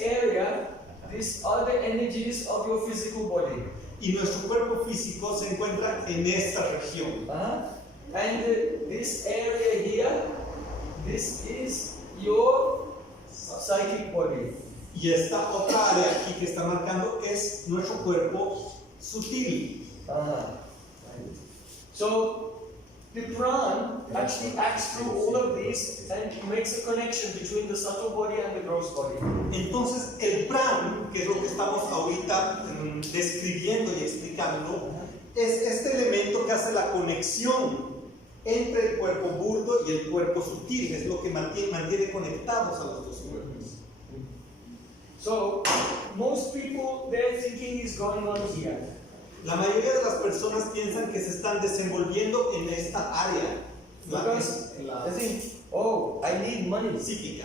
area, these are the energies of your physical body. Y nuestro cuerpo físico se encuentra en esta región. And this area here, this is your psychic body. Y esta otra área aquí que está marcando es nuestro cuerpo sutil. So, the Pran actually acts through all of these and makes a connection between the subtle body and the gross body. Entonces, el Pran, que es lo que estamos ahorita describiendo y explicando, es este elemento que hace la conexión entre el cuerpo burdo y el cuerpo sutil, es lo que mantiene conectados a los dos cuerpos. So, most people, their thinking is going on here. La mayoría de las personas piensan que se están desenvolviendo en esta área, en la they think, oh, I need money. psíquica.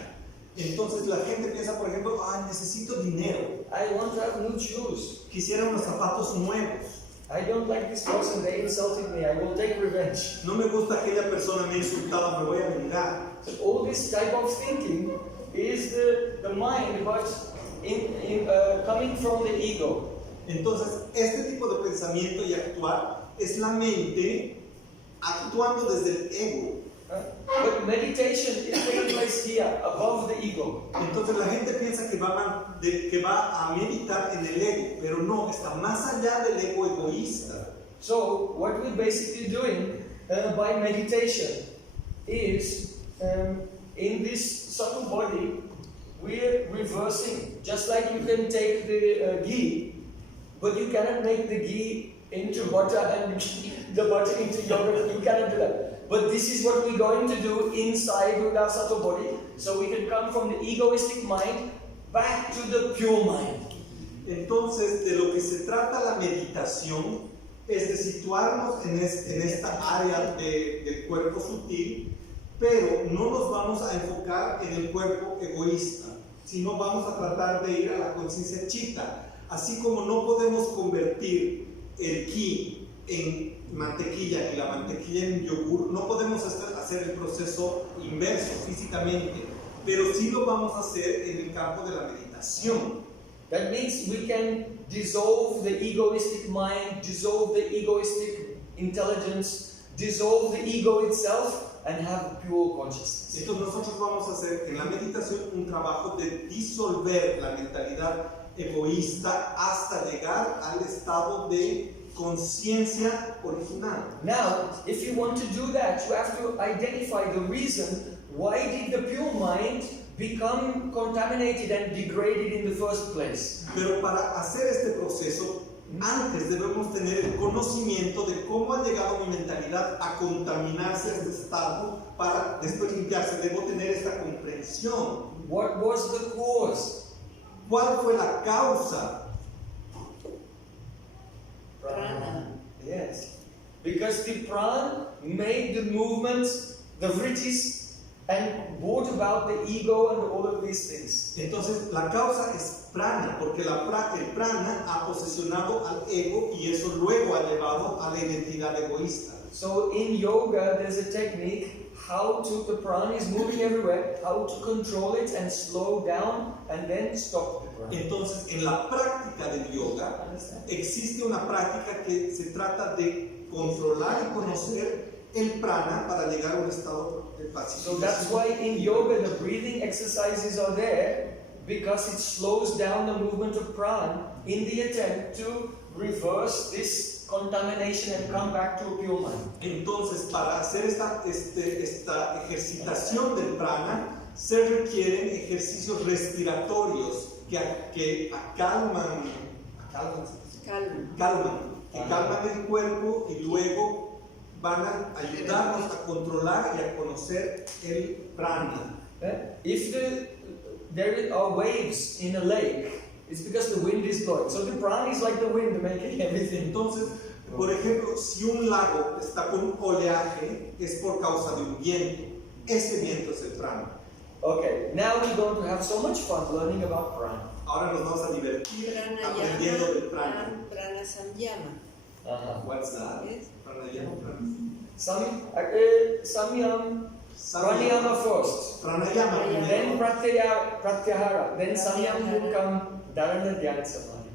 Entonces la gente piensa, por ejemplo, necesito dinero, I want to have new shoes. quisiera unos zapatos nuevos, I don't like this person, they insulted me, I will take revenge. no me gusta aquella persona, me ha insultado, me voy a vengar. So all this type of thinking is the mind, but coming from the ego. Entonces, este tipo de pensamiento y actuar es la mente actuando desde el ego. But meditation is taking place here, above the ego. Entonces la gente piensa que va a meditar en el ego, pero no, está más allá del ego egoísta. So what we're basically doing by meditation is, in this subtle body, we're reversing. Just like you can take the ghee, but you cannot make the ghee into butter and the butter into yogurt. You cannot do that. But this is what we're going to do inside with our subtle body, so we can come from the egoistic mind back to the pure mind. Entonces, de lo que se trata la meditación es de situarnos en esta área del cuerpo sutil, pero no nos vamos a enfocar en el cuerpo egoísta, sino vamos a tratar de ir a la conciencia chitta. Así como no podemos convertir el ghee en mantequilla y la mantequilla en yogur, no podemos hacer el proceso inverso físicamente, pero sí lo vamos a hacer en el campo de la meditación. That means we can dissolve the egoistic mind, dissolve the egoistic intelligence, dissolve the ego itself, and have pure consciousness. Entonces nosotros vamos a hacer en la meditación un trabajo de disolver la mentalidad egoísta hasta llegar al estado de conciencia original. Now, if you want to do that, you have to identify the reason why did the pure mind become contaminated and degraded in the first place. Pero para hacer este proceso, antes debemos tener el conocimiento de cómo ha llegado mi mentalidad a contaminarse a este estado para después limpiarse. Debo tener esta comprensión. What was the cause? ¿Cuál fue la causa? Prana. Yes. Because the prana made the movements, the vrittis, and brought about the ego and all of these things. Entonces, la causa es prana, porque el prana ha posesionado al ego y eso luego ha llevado a la identidad egoísta. So in yoga, there's a technique how to, the prana is moving everywhere, how to control it and slow down and then stop the prana. Entonces, en la práctica del yoga, existe una práctica que se trata de controlar y conocer el prana para llegar a un estado de So pacificación. that's why in yoga the breathing exercises are there, because it slows down the movement of prana in the attempt to reverse this contamination and come back to a pure mind. Entonces, para hacer esta ejercitación del prana, se requieren ejercicios respiratorios que calman el cuerpo y luego van a ayudarnos a controlar y a conocer el prana. If there are waves in a lake, it's because the wind is blowing. So the prana is like the wind making everything. Entonces, por ejemplo, si un lago está con un oleaje, es por causa de un viento. Ese viento es el prana. Okay, now we're going to have so much fun learning about prana. Ahora nos vamos a divertir aprendiendo del prana. Prana samyama. What's that? Yes. Pranayama. Samyam, pranayama first, Pranayama. then pratyahara, then samyam will come dharana dhyana samadhi.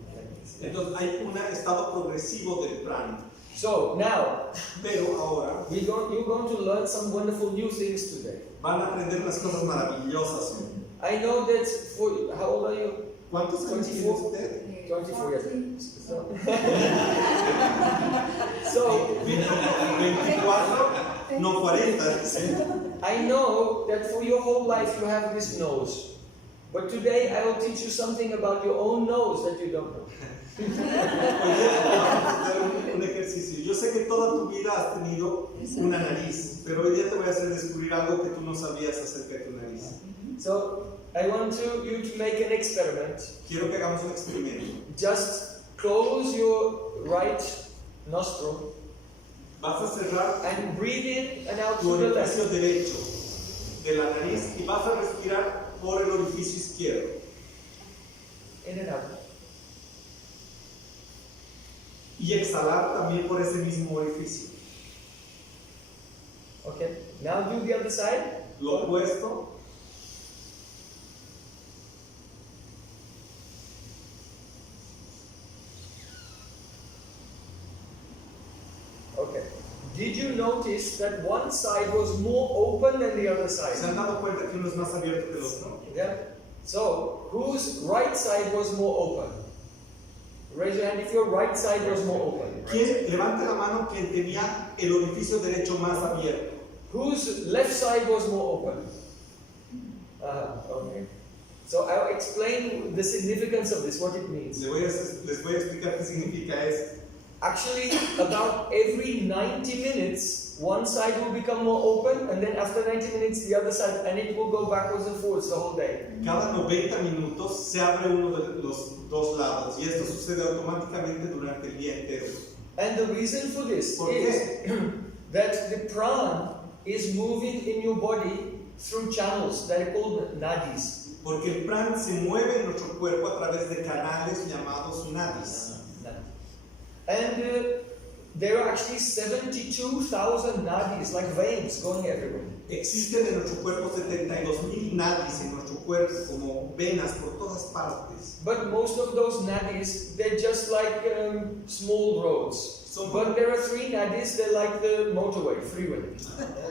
Entonces hay un estado progresivo del prana. So now, Pero ahora you're going to learn some wonderful new things today. van a aprender unas cosas maravillosas hoy. I know that how old are you? ¿Cuántos años tiene 24? usted? 24 years. So 24, no 40. I know that for your whole life you have this nose. But today I will teach you something about your own nose that you don't know. Hoy día vamos a hacer un ejercicio. Yo sé que toda tu vida has tenido una nariz, pero hoy día te voy a hacer descubrir algo que tú no sabías acerca de tu nariz. So I want you to make an experiment. Quiero que hagamos un experimento. Just close your right nostril Vas a cerrar and breathe in and out tu through the orificio left. derecho de la nariz y vas a respirar por el orificio izquierdo. In and out. Y exhalar también por ese mismo orificio. Okay. Now do the other side. Lo opuesto. Okay. Did you notice that one side was more open than the other side? ¿Se han dado cuenta que uno es más abierto que el otro? Yeah. So, whose right side was more open? Raise your hand if your right side was more open. ¿Quién levante la mano quien tenía el orificio derecho más abierto? Whose left side was more open? Okay. So I'll explain the significance of this, what it means. Les voy a explicar qué significa eso. Actually, about every 90 minutes, one side will become more open, and then after 90 minutes, the other side, and it will go backwards and forwards the whole day. Cada 90 minutos se abre uno de los dos lados y esto sucede automáticamente durante el día entero. And the reason for this ¿Por is qué? that the prana is moving in your body through channels that are called nadis. Porque el prana se mueve en nuestro cuerpo a través de canales llamados nadis. And there are actually 72,000 nadis, like veins, going everywhere. Existen en nuestro cuerpo 72,000 nadis en nuestro cuerpo como venas por todas partes. But most of those nadis, they're just like small roads. But there are 3 nadis, they're like the motorway, freeway.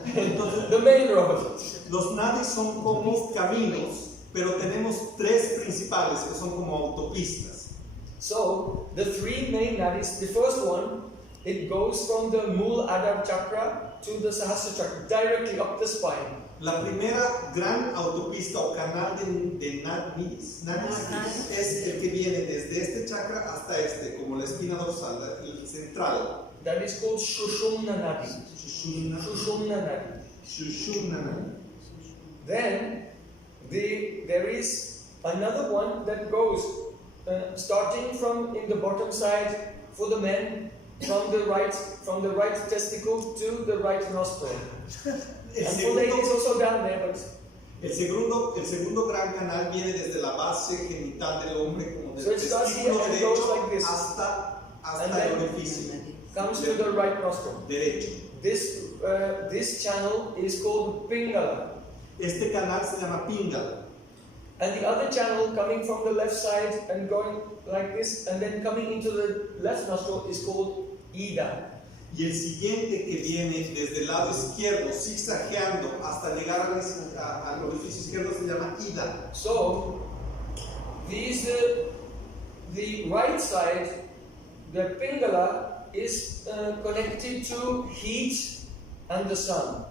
Entonces, The main road. los nadis son como caminos, pero tenemos 3 principales que son como autopistas. So, the 3 main nadis, the first one, it goes from the Mooladhara chakra to the Sahasrara chakra, directly up the spine. La primera gran autopista o canal de nadis es el que viene desde este chakra hasta este, como la espina dorsal, el central. That is called Shushumna Nadi. Shushumna Nadi. Shushumna nadi. Then, there is another one that goes starting from in the bottom side for the men, from the right testicle to the right nostril. El And for ladies segundo, also down there, but el segundo gran canal viene desde la base genital del hombre, como So del it starts here testículo and goes derecho like this. hasta And el then- orificio comes to the right nostril. derecho. This channel is called Pingala. Este canal se llama Pingala. And the other channel coming from the left side and going like this and then coming into the left nostril is called Ida. Y el siguiente que viene desde el lado izquierdo, zigzagueando hasta llegar al orificio izquierdo, se llama Ida. So, the right side, the Pingala, is connected to heat and the sun.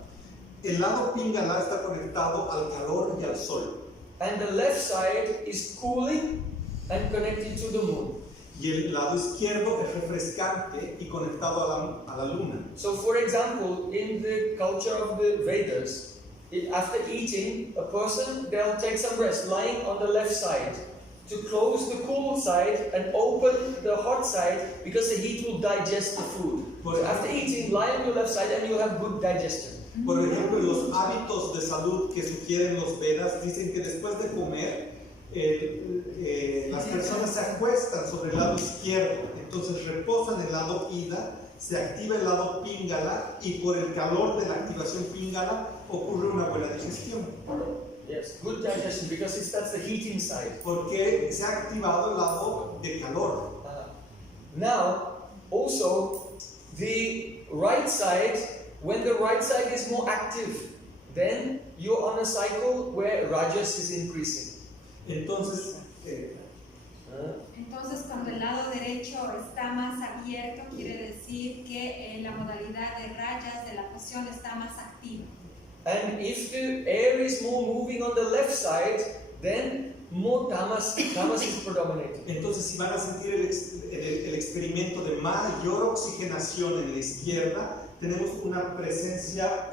El lado Pingala está conectado al calor y al sol. And the left side is cooling and connected to the moon. Y el lado izquierdo es refrescante y conectado a la luna. So, for example, in the culture of the Vedas, after eating, a person, they'll take some rest, lying on the left side, to close the cool side and open the hot side, because the heat will digest the food. So after eating, lie on your left side and you'll have good digestion. Por ejemplo, los hábitos de salud que sugieren los Vedas dicen que después de comer, las personas se acuestan sobre el lado izquierdo, entonces reposan el lado Ida, se activa el lado Pingala y por el calor de la activación Pingala ocurre una buena digestión. Yes, good digestion, because that's the heating side. Porque se ha activado el lado de calor. Now, also, the right side, when the right side is more active, then you're on a cycle where Rajas is increasing. Entonces, Entonces, cuando el lado derecho está más abierto, quiere decir que la modalidad de rayas de la fusión está más activa. And if the air is more moving on the left side, then more tamas is predominating. entonces si van a sentir el experimento de mayor oxigenación en la izquierda, tenemos una presencia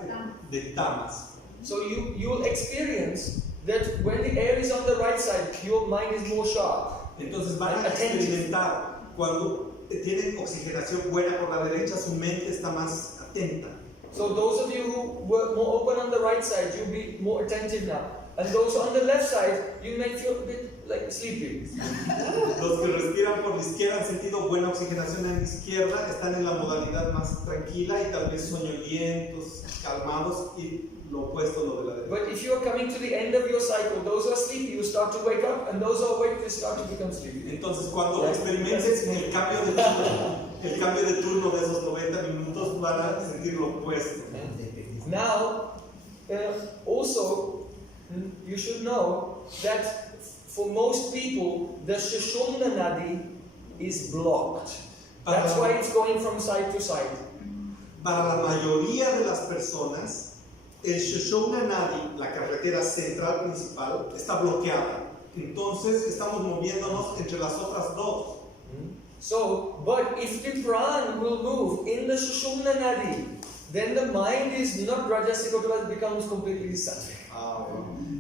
de tamas. So you'll experience that when the air is on the right side, your mind is more sharp. Entonces van a experimentar cuando tienen oxigenación buena por la derecha, su mente está más atenta. So those of you who were more open on the right side, you'll be more attentive now. And those on the left side, you may feel a bit like sleepy. Los que respiran por la izquierda han sentido buena oxigenación en la izquierda, están en la modalidad más tranquila y tal vez soñolientos, calmados, y lo opuesto lo de la derecha. But if you are coming to the end of your cycle, those who are sleepy, you start to wake up, and those who are awake, they start to become sleepy. Entonces cuando experimentes el cambio de turno de esos 90 minutos van a sentir lo opuesto. Now, also, you should know that for most people, the Shushumna Nadi is blocked. That's why it's going from side to side. Para la mayoría de las personas, el Shoshona Nadi, la carretera central principal, está bloqueada. Entonces estamos moviéndonos entre las otras dos. So, but if the pran will move in the Shushumna Nadi, then the mind is not Rajasic, it becomes completely sattvic.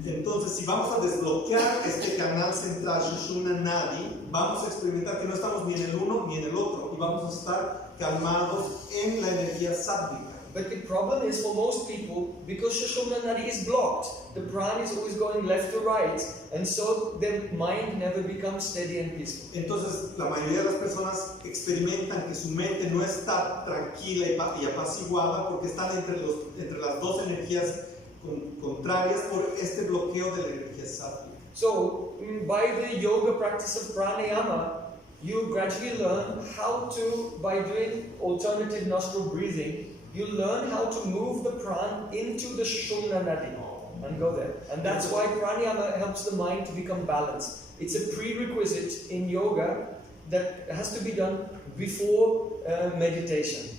Entonces, si vamos a desbloquear este canal central Shoshona Nadi, vamos a experimentar que no estamos ni en el uno ni en el otro y vamos a estar calmados en la energía sádvica. But the problem is for most people, because Shushumna Nadi is blocked, the pran is always going left to right, and so their mind never becomes steady and peaceful. Entonces, la mayoría de las personas experimentan que su mente no está tranquila y apaciguada porque están entre las dos energías contrarias por este bloqueo de la energía sádvica. So, by the yoga practice of pranayama, you gradually learn how to, by doing alternative nostril breathing, you learn how to move the pran into the Sushumna Nadi and go there. And that's why pranayama helps the mind to become balanced. It's a prerequisite in yoga that has to be done before meditation.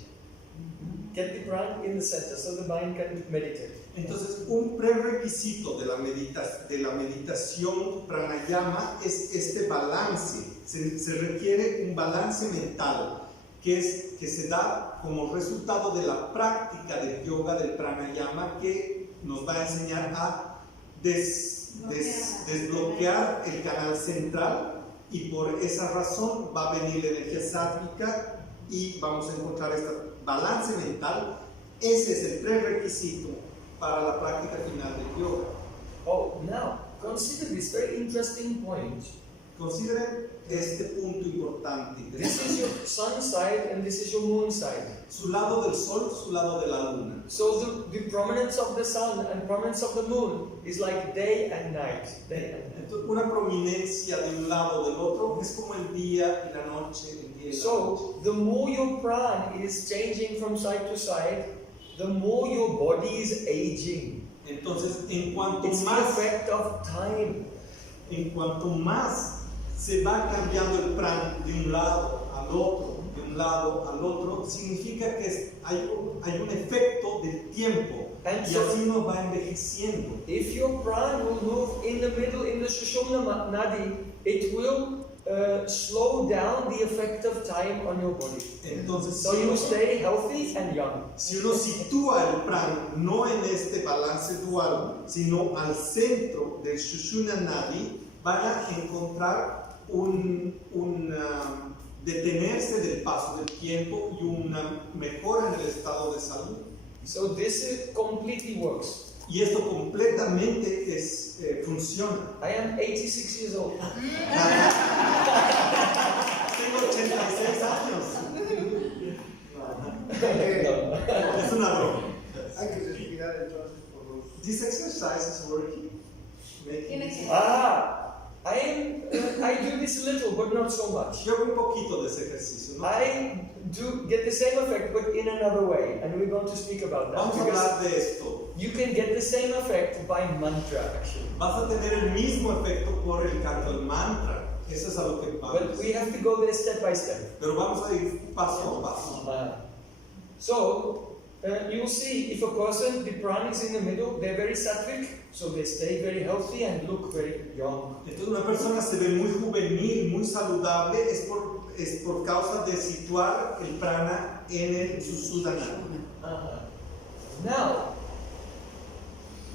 Get the pran in the center so the mind can meditate. Entonces, un prerequisito de la meditación pranayama es este balance. Se requiere un balance mental que se da como resultado de la práctica del yoga del pranayama, que nos va a enseñar a desbloquear el canal central, y por esa razón va a venir la energía sátvica y vamos a encontrar este balance mental. Ese es el prerequisito para la práctica final del yoga. Oh, now, consider this very interesting point. Consideren este punto importante. This is your sun side and this is your moon side. Su lado del sol, su lado de la luna. So the prominence of the sun and prominence of the moon is like day and night. Entonces, una prominencia de un lado o del otro es como el día y la noche. El día y la noche. So the more your pran is changing from side to side, the more your body is aging. Entonces, en cuanto It's the más effect of time. Se va cambiando el pran de un lado al otro, significa que hay un efecto del tiempo, And y so, así nos va envejeciendo. if your pran will move in the middle in the Sushumna Nadi, it will slow down the effect of time on your body. Entonces, So you stay healthy and young. si uno sitúa el pran no en este balance dual, sino al centro del Sushumna Nadi, van a encontrar un detenerse del paso del tiempo y una mejora en el estado de salud. So this completely works. Y esto completamente funciona. I am 86 years old. Tengo 86 años. Es una broma. Hay que respirar entonces por los... This exercise is working. I do this a little, but not so much. Yo hago un poquito de ese ejercicio, ¿no? I do get the same effect, but in another way, and we're going to speak about that. Vamos a hablar de esto. You can get the same effect by mantra, actually. Vas a tener el mismo efecto por el canto del mantra. Eso es a lo que vamos. But we have to go there step by step. Pero vamos a ir paso a paso. You'll see if a person, the pran is in the middle, they're very sattvic, so they stay very healthy and look very young. Entonces una persona se ve muy juvenil, muy saludable, es por causa de situar el prana en el Sushumna. Now,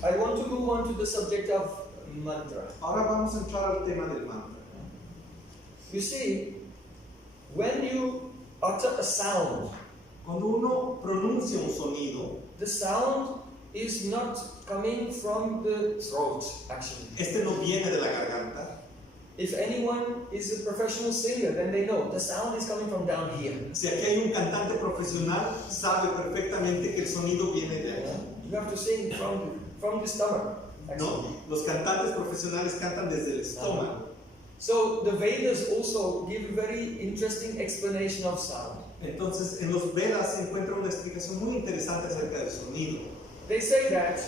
I want to move on to the subject of mantra. Ahora vamos a entrar al tema del mantra. You see, when you utter a sound, Cuando uno pronuncia un sonido, the sound is not coming from the throat, actually. este no viene de la garganta. If anyone is a professional singer, then they know the sound is coming from down here. Si aquí hay un cantante profesional, sabe perfectamente que el sonido viene de aquí. You have to sing from the stomach. Actually. No, los cantantes profesionales cantan desde el estómago. So the Vedas also give a very interesting explanation of sound. Entonces, en los Vedas se encuentra una explicación muy interesante acerca del sonido. They say that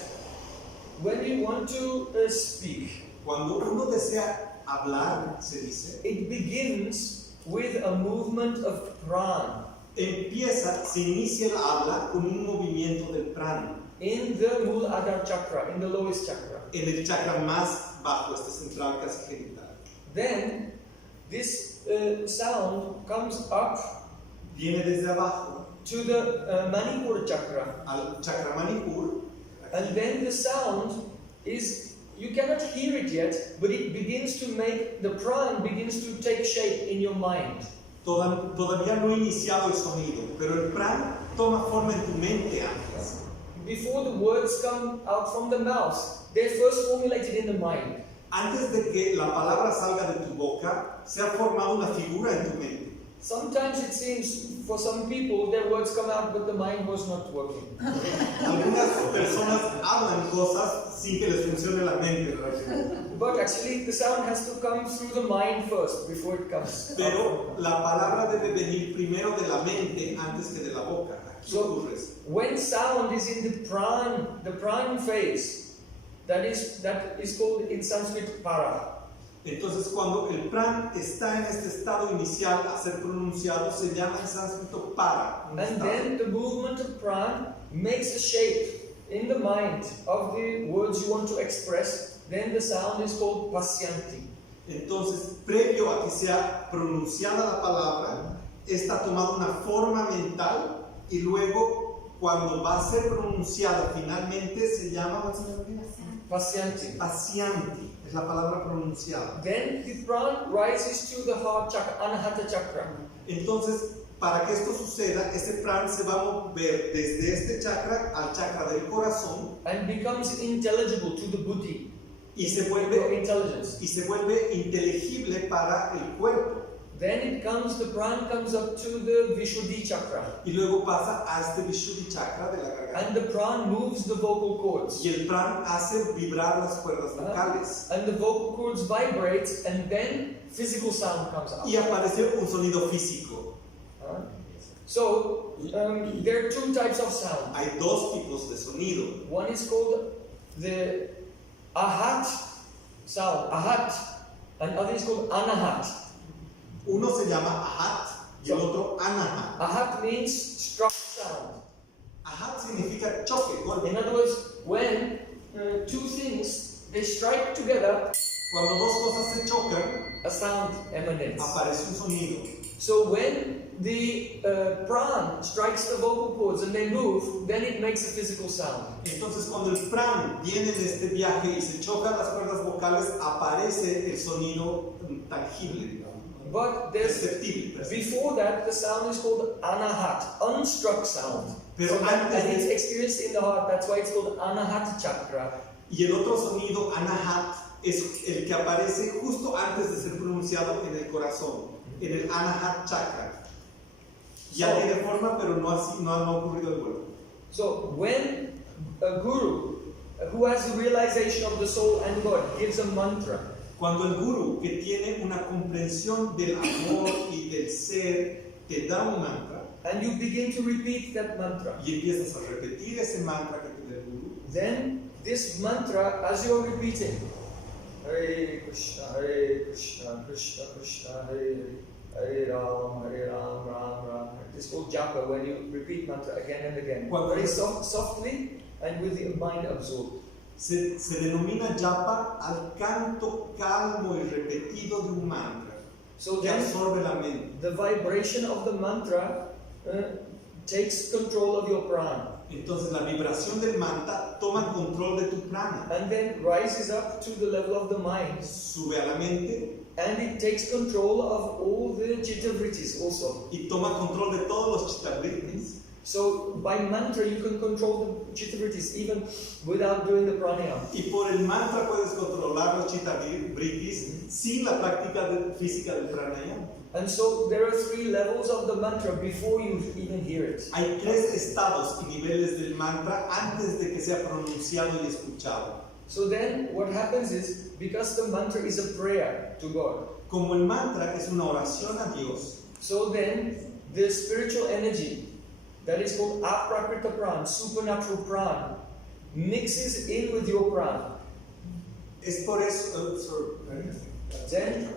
when you want to speak, Cuando uno desea hablar, se dice, it begins with a movement of pran se inicia el habla con un movimiento del prana in the Muladhara chakra, in the lowest chakra. en el chakra más bajo, este central casi genital. Then this sound comes up Viene desde abajo to the Manipura chakra, al chakra manipur, and then the sound is, you cannot hear it yet, but it begins to make, the pran begins to take shape in your mind. Todavía no he iniciado el sonido, pero el prana toma forma en tu mente antes. Before the words come out from the mouth, they're first formulated in the mind. Antes de que la palabra salga de tu boca, se ha formado una figura en tu mente. sometimes it seems for some people their words come out but the mind was not working. Algunas personas hablan cosas sin que les funcione la mente, ¿verdad? But actually the sound has to come through the mind first before it comes. Pero la palabra debe venir primero de la mente antes que de la boca. Aquí ocurre eso. When sound is in the pran phase, that is called in Sanskrit para. Entonces, cuando el pran está en este estado inicial a ser pronunciado, se llama en sánscrito para. And then the movement of pran makes a shape in the mind of the words you want to express. Then the sound is called pasyanti. Entonces, previo a que sea pronunciada la palabra, está tomada una forma mental y luego, cuando va a ser pronunciada finalmente, se llama Pasyanti. pasyanti. Es la palabra pronunciada. Then the pran rises to the heart chakra, anahata chakra. Entonces, para que esto suceda, este pran se va a mover desde este chakra al chakra del corazón And becomes intelligible to the buddhi, y se to vuelve inteligible para el cuerpo. Then the pran comes up to the Vishuddhi chakra. Y luego pasa a este Vishuddhi chakra de la garganta. And the pran moves the vocal cords. Y el pran hace vibrar las cuerdas vocales. And the vocal cords vibrate, and then physical sound comes out. Y aparece un sonido físico. So, there are two types of sound. Hay dos tipos de sonido. One is called the ahat sound, ahat, and other is called anahat. Uno se llama ahat y el otro anahat. Ahat means struck sound. Ahat significa choque, golpe. In other words, when two things they strike together, Cuando dos cosas se chocan, a sound emanates. aparece un sonido. So when the pran strikes the vocal cords and they move, then it makes a physical sound. Entonces, cuando el pran viene en este viaje y se chocan las cuerdas vocales, aparece el sonido tangible, digamos. But there's Perceptible. before that the sound is called anahat, unstruck sound. Pero So that, antes and it's de- experienced in the heart. That's why it's called anahat chakra. Y el otro sonido, anahat, es el que aparece justo antes de ser pronunciado en el corazón, en el anahat chakra. Ya So- tiene forma, pero no ha ocurrido el vuelo. So when a guru who has a realization of the soul and God gives a mantra, Cuando el guru, que tiene una comprensión del amor y del ser, te da un mantra and you begin to repeat that mantra, y empiezas a repetir ese mantra que te da el guru, then this mantra, as you're repeating, Hare Krishna, Krishna Krishna, Hare Ram, Ram Ram. It is called japa when you repeat mantra again and again, Cuando- very softly and with the mind absorbed. se denomina japa al canto calmo y repetido de un mantra So que then absorbe la mente. the vibration of the mantra takes control of your prana Entonces la vibración del mantra toma control de tu prana, and then rises up to the level of the mind, sube a la mente and it takes control of all the chitta vrittis also. y toma control de todos los chittavrittis. So by mantra you can control the chitta vrittis even without doing the pranayama. Y por el mantra puedes controlar los chittavrittis sin la práctica física del pranayama. And so there are three levels of the mantra before you even hear it. Hay tres estados y niveles del mantra antes de que sea pronunciado y escuchado. So then what happens is, because the mantra is a prayer to God, Como el mantra es una oración a Dios, so then the spiritual energy that is called aprakrita pran, supernatural pran, mixes in with your pran. es por eso. Then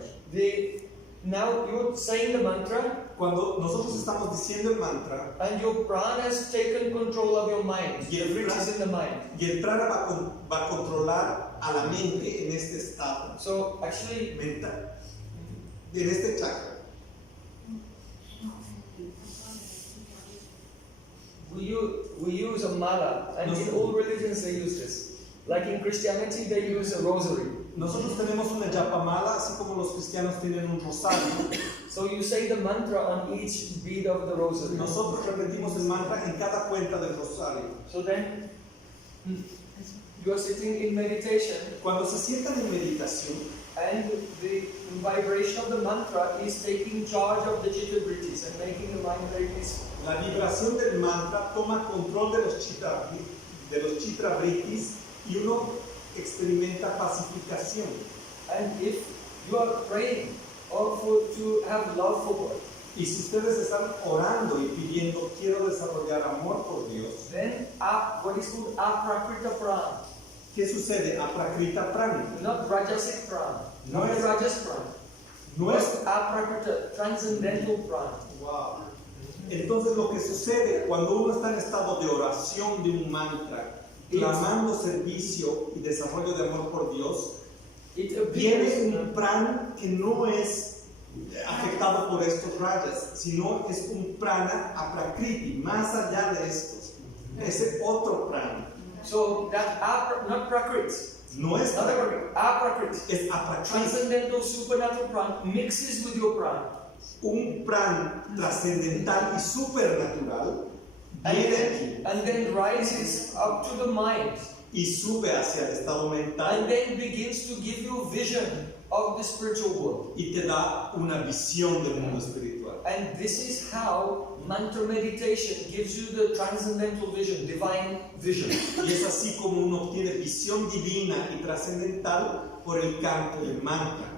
now you're saying the mantra Cuando nosotros estamos diciendo el mantra and your pran has taken control of your mind. Y The el vrittis pran- in the mind. y el prana va a controlar a la mente en este estado So actually, mental, en este chakra. we use a mala, and in all religions they use this. Like in Christianity, they use a rosary. Nosotros tenemos una yapamala, así como los cristianos tienen un rosario. So you say the mantra on each bead of the rosary. Nosotros repetimos el mantra en cada cuenta del rosario. So then, you are sitting in meditation, Cuando se sientan en meditación, and the vibration of the mantra is taking charge of the chitta vrittis and making the mind very peaceful. La vibración del mantra toma control de los chitra vrittis y uno experimenta pacificación. And if you are praying or to have love for God, Y si ustedes están orando y pidiendo, quiero desarrollar amor por Dios, then what is called aprakrita prana, ¿qué sucede? Aprakrita prana. not rajasic prana, No not es- rajas prana, No es. aprakrita, transcendental prana. Wow. Entonces lo que sucede cuando uno está en estado de oración de un mantra, clamando servicio y desarrollo de amor por Dios, It viene appears un prana que no es afectado por estos rayas, sino es un prana aprakriti, más allá de estos. Ese otro prana. so that not prakrit, No es not prakrit, aprakrit, es aprakriti. transcendental supernatural prana mixes with your prana. Un prana trascendental y supernatural viene aquí And then rises up to the mind y sube hacia el estado mental and then begins to give you vision of the spiritual world. y te da una visión del mundo espiritual. And this is how mantra meditation gives you the transcendental vision, divine vision. Y es así como uno obtiene visión divina y trascendental por el canto del mantra.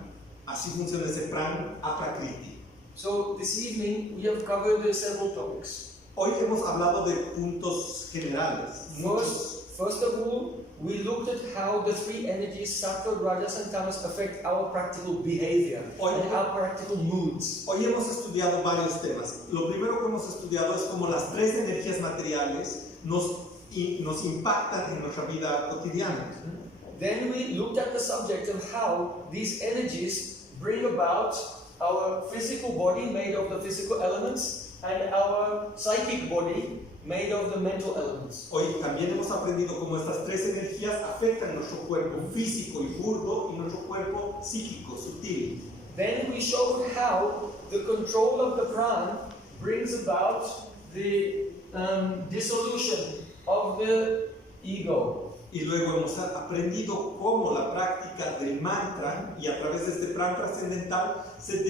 Así funciona ese prana aprakriti. So this evening we have covered several topics. Hoy hemos hablado de puntos generales. First of all, we looked at how the three energies, sattva, rajas and tamas, affect our practical behavior and our practical moods. Hoy hemos estudiado varios temas. Lo primero que hemos estudiado es cómo las tres energías materiales nos impactan en nuestra vida cotidiana. Then we looked at the subject of how these energies bring about our physical body made of the physical elements and our psychic body made of the mental elements. Hoy también hemos aprendido cómo estas tres energías afectan nuestro cuerpo físico y burdo y nuestro cuerpo psíquico, sutil. Then we showed how the control of the prana brings about the dissolution of the ego. Y luego hemos aprendido cómo la práctica del mantra y a través de este prana trascendental se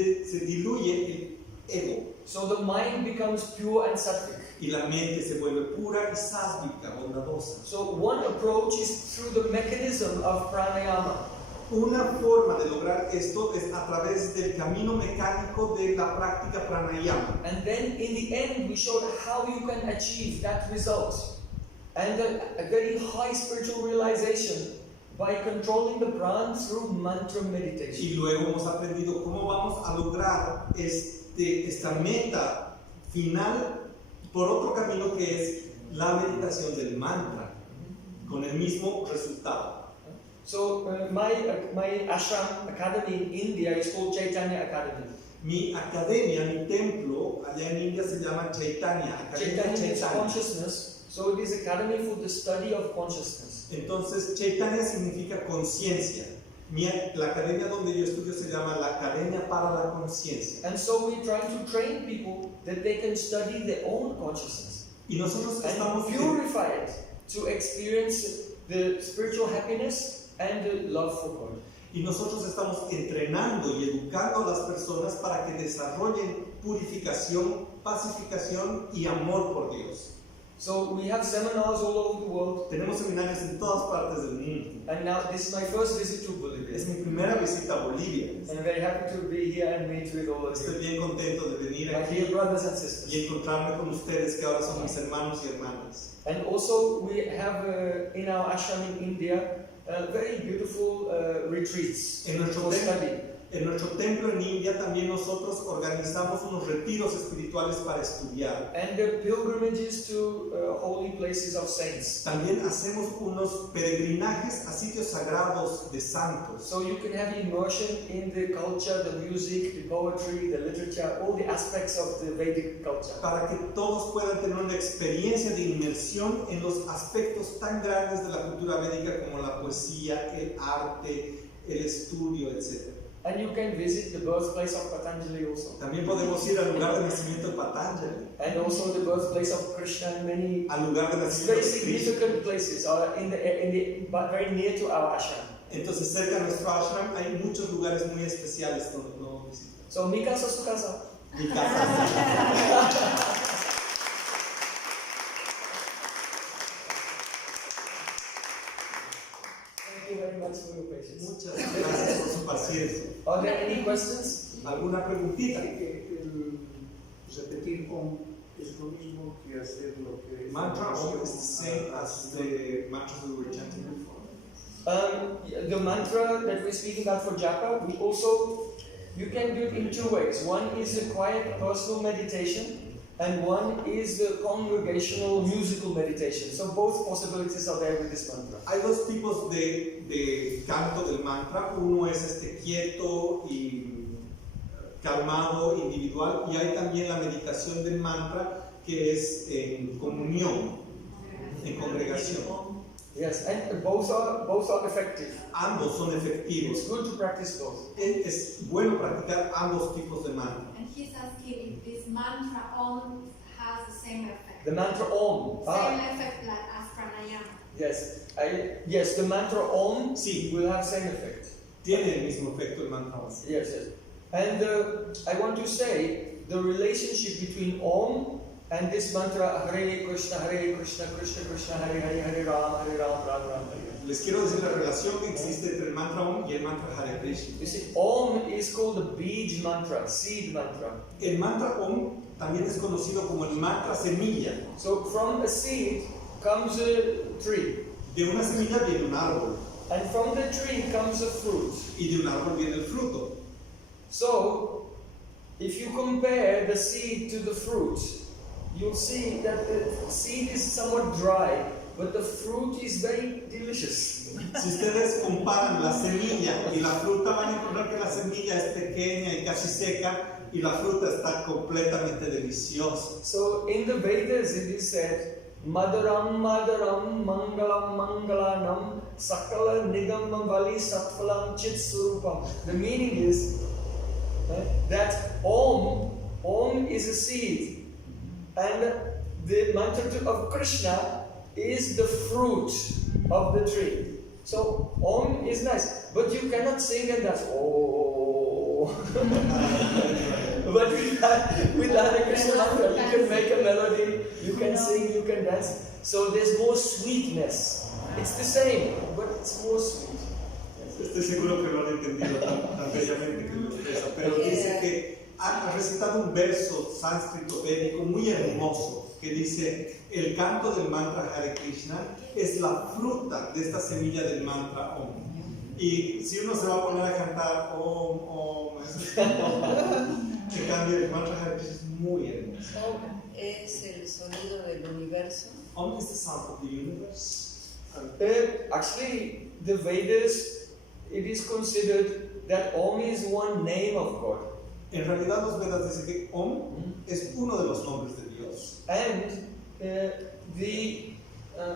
diluye el ego. So the mind becomes pure and sattvic. Y la mente se vuelve pura y sádvica, bondadosa. So one approach is through the mechanism of pranayama. Una forma de lograr esto es a través del camino mecánico de la práctica pranayama. And then in the end we showed how you can achieve that result and a very high spiritual realization by controlling the prana through mantra meditation. Y luego hemos aprendido cómo vamos a lograr esta meta final por otro camino que es la meditación del mantra, con el mismo resultado. So my ashram academy in India is called Chaitanya Academy. Mi academia, mi templo allá en India se llama Chaitanya, Academia Chaitanya is Chaitanya. consciousness, so it is academy for the study of consciousness. Entonces Chaitanya significa conciencia. La academia donde yo estudio se llama la Academia para la Conciencia. And so we're trying to train people that they can study their own consciousness Y nosotros and estamos purify it to experience the spiritual happiness and the love for God. Y nosotros estamos entrenando y educando a las personas para que desarrollen purificación, pacificación y amor por Dios. So we have seminars all over the world, Tenemos seminarios en todas partes del mundo. and now this is my first visit to Bolivia. Es mi primera visita a Bolivia. And I'm very happy to be here and meet with all of Estoy you, bien contento de venir my dear aquí brothers and sisters. y encontrarme con ustedes que ahora son mis hermanos y hermanas. And also we have in our ashram in India very beautiful retreats En nuestro for study. En nuestro templo en India también nosotros organizamos unos retiros espirituales para estudiar. And pilgrimages to holy places of saints. También hacemos unos peregrinajes a sitios sagrados de santos. So you can have immersion in the culture, the music, the poetry, the literature, all the aspects of the Vedic culture. Para que todos puedan tener una experiencia de inmersión en los aspectos tan grandes de la cultura védica como la poesía, el arte, el estudio, etc. And you can visit the birthplace of Patanjali also. También podemos ir al lugar de nacimiento de Patanjali, And also the birthplace of Krishna and many al lugar de nacimiento very de Cristo. significant places are in the but very near to our ashram. Entonces, cerca de nuestro ashram hay muchos lugares muy especiales donde uno visita. So mi casa, su casa. Mi casa. Thank you very much for your patience. Muchas gracias por su paciencia. Are there any questions? ¿Alguna preguntita? El repetir Om es lo mismo que hacer lo que Mantra Om is the same as the mantras we were chanting before. The mantra that we're speaking about for japa, we also, you can do it in two ways. One is a quiet personal meditation, and one is the congregational musical meditation. So both possibilities are there with this mantra. Hay dos tipos de canto del mantra. Uno es quieto y calmado, individual, y hay también la meditación del mantra que es en comunión, en congregación. Yes, and both are effective. Ambos son efectivos. It's good to practice both. Es bueno practicar ambos tipos de mantra. And he's asking if this mantra Om has the same effect. The mantra Om. Same effect like as pranayama. Yes, the mantra Om Sí. will have same effect. Tiene el mismo efecto el mantra Om. Yes. And I want to say the relationship between Om and this mantra Hare Krishna, Krishna Krishna, Hare Hare, Hare Ram, Ram Ram. Hare. Les quiero decir la relación que existe entre el mantra Om y el mantra Hare Krishna. You see, Om is called the Bij mantra, seed mantra. El mantra Om también es conocido como el mantra semilla. So from a seed comes a tree, De una semilla viene un árbol and from the tree comes a fruit. y de un árbol viene el fruto. So, if you compare the seed to the fruit, you'll see that the seed is somewhat dry, but the fruit is very delicious. Si ustedes comparan la semilla y la fruta, van a encontrar que la semilla es pequeña y casi seca y la fruta está completamente deliciosa. So, in the Vedas it is said, Madaram Madaram Mangalam Mangalanam Sakala Nigam Vali Satphalam Chit Surupam. The meaning is that Om is a seed, and the mantra of Krishna is the fruit of the tree. So Om is nice, but you cannot sing and dance. Oh, but with Hare Krishna mantra, you can make a melody, you can sing, you can dance. So there's more sweetness. It's the same, but it's more sweet. Estoy seguro que lo han entendido tan bellamente que lo expresa, pero dice que ha recitado un verso sánscrito védico muy hermoso que dice: el canto del mantra Hare Krishna es la fruta de esta semilla del mantra Om. Y si uno se va a poner a cantar Om, Om, en cambio el mantra Hare Krishna es muy hermoso. Om es el sonido del universo. Om is the sound of the universe. Actually, the Vedas, it is considered that Om is one name of God. En realidad los Vedas dicen que Om es uno de los nombres de Dios. And the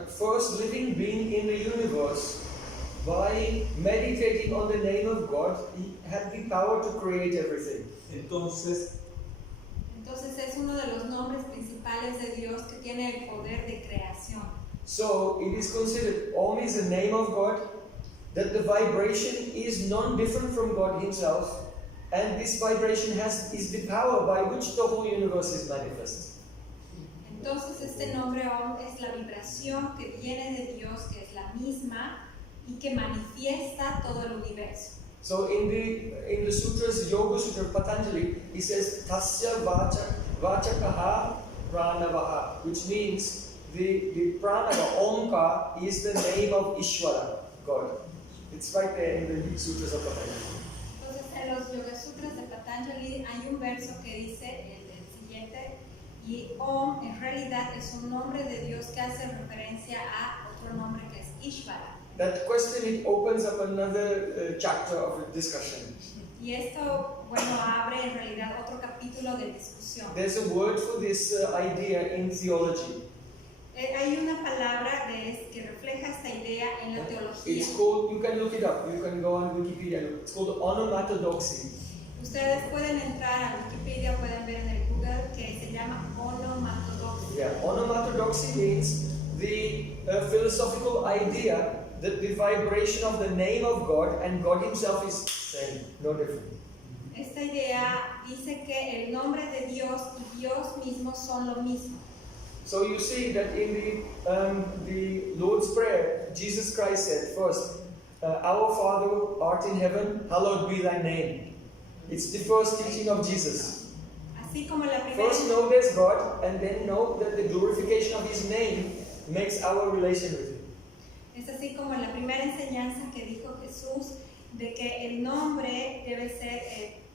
first living being in the universe, by meditating on the name of God, he had the power to create everything. Entonces Es uno de los nombres principales de Dios que tiene el poder de creación. So it is considered Om is the name of God, that the vibration is non-different from God Himself, and this vibration is the power by which the whole universe is manifest. Entonces este nombre Om es la vibración que viene de Dios, que es la misma y que manifiesta todo el universo. So in the sutras, Yoga Sutra Patanjali, he says Tasya Vachakaha Pranavaha, which means the Pranava, Omkar, is the name of Ishvara, God. It's right there in the sutras of Patanjali. Entonces en los Yoga Sutras de Patanjali hay un verso que dice el siguiente, y Om en realidad es un nombre de Dios que hace referencia a otro nombre que es Ishvara. That question, it opens up another chapter of discussion. Y esto, bueno, abre en realidad otro capítulo de discusión. There's a word for this idea in theology. Hay una palabra que refleja esta idea en la teología. It's called, you can look it up, you can go on Wikipedia, it's called onomatodoxy. Ustedes pueden entrar a Wikipedia, pueden ver en el Google que se llama onomatodoxia. Yeah, onomatodoxy means the philosophical idea the vibration of the name of God and God Himself is same, no different. Esta idea dice que el nombre de Dios y Dios mismo son lo mismo. So you see that in the Lord's Prayer, Jesus Christ said first, Our Father art in heaven, hallowed be thy name. It's the first teaching of Jesus. Así como la primera. First know there's God, and then know that the glorification of His name makes our relation with Him. Es así como la primera enseñanza que dijo Jesús de que el nombre debe ser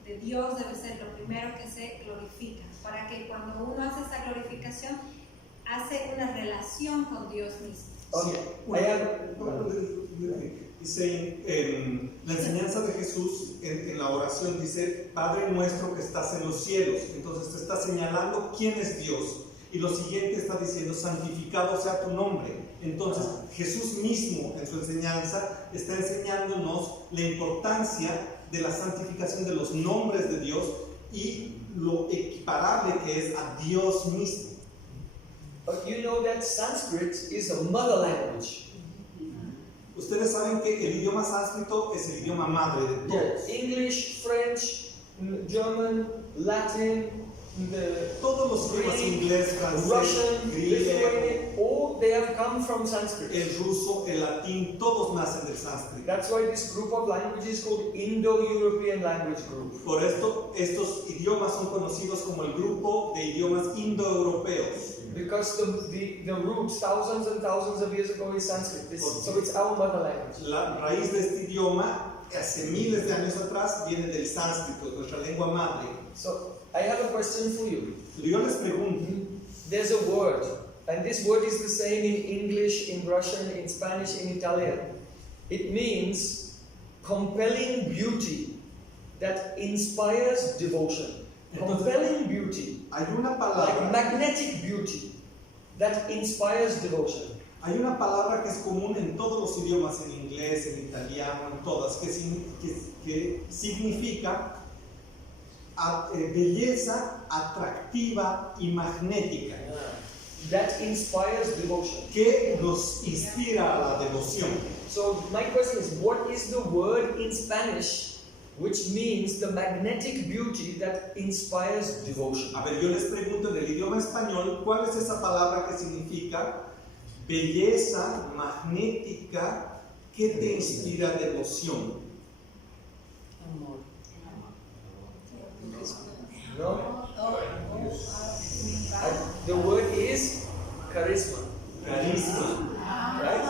de Dios, debe ser lo primero que se glorifica, para que cuando uno hace esa glorificación hace una relación con Dios mismo. Dice, la enseñanza de Jesús en la oración dice, Padre nuestro que estás en los cielos. Entonces te está señalando quién es Dios. Y lo siguiente está diciendo, santificado sea tu nombre. Entonces Jesús mismo en su enseñanza está enseñándonos la importancia de la santificación de los nombres de Dios y lo equiparable que es a Dios mismo. But you know that Sanskrit is a mother language. Ustedes saben que el idioma sánscrito es el idioma madre de todos. English, French, German, Latin, todos los idiomas inglés, francés, Russian, griego, Lithuanian, all they have come from Sanskrit. El ruso, el latín, todos nacen del sánscrito. That's why this group of languages is called Indo-European Language Group. Por esto, estos idiomas son conocidos como el grupo de idiomas indoeuropeos. Because the roots thousands and thousands of years ago is Sanskrit. So it's our mother language. La raíz de este idioma, hace miles de años atrás, viene del sánscrito, nuestra lengua madre. So I have a question for you. Yo les pregunto. There's a word, and this word is the same in English, in Russian, in Spanish, in Italian. It means compelling beauty that inspires devotion. Compelling beauty, hay una palabra, like magnetic beauty, that inspires devotion. Hay una palabra que es común en todos los idiomas, en inglés, en italiano, en todas, que significa belleza atractiva y magnética. That inspires devotion. Que nos inspira a la devoción. So my question is, what is the word in Spanish which means the magnetic beauty that inspires devotion? A ver, yo les pregunto en el idioma español, ¿cuál es esa palabra que significa belleza magnética que te inspira devoción? Amor. No? The word is charisma. Carisma. Right?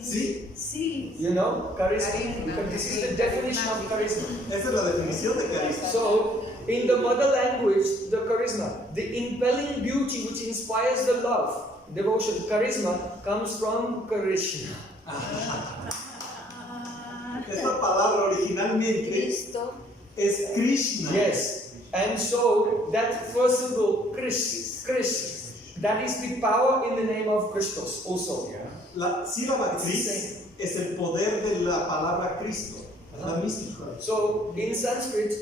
¿Sí? Sí. You know, charisma. Because this is the definition of charisma. Esa es la definición de carisma. So, in the mother language, the charisma, the impelling beauty which inspires the love, devotion, charisma, comes from Krishna. Esta palabra originalmente Cristo. es Krishna. Yes. And so, that first syllable, Krish, that is the power in the name of Christos also. La sílaba Kris es el poder de la palabra Cristo. La misma. So, in Sanskrit,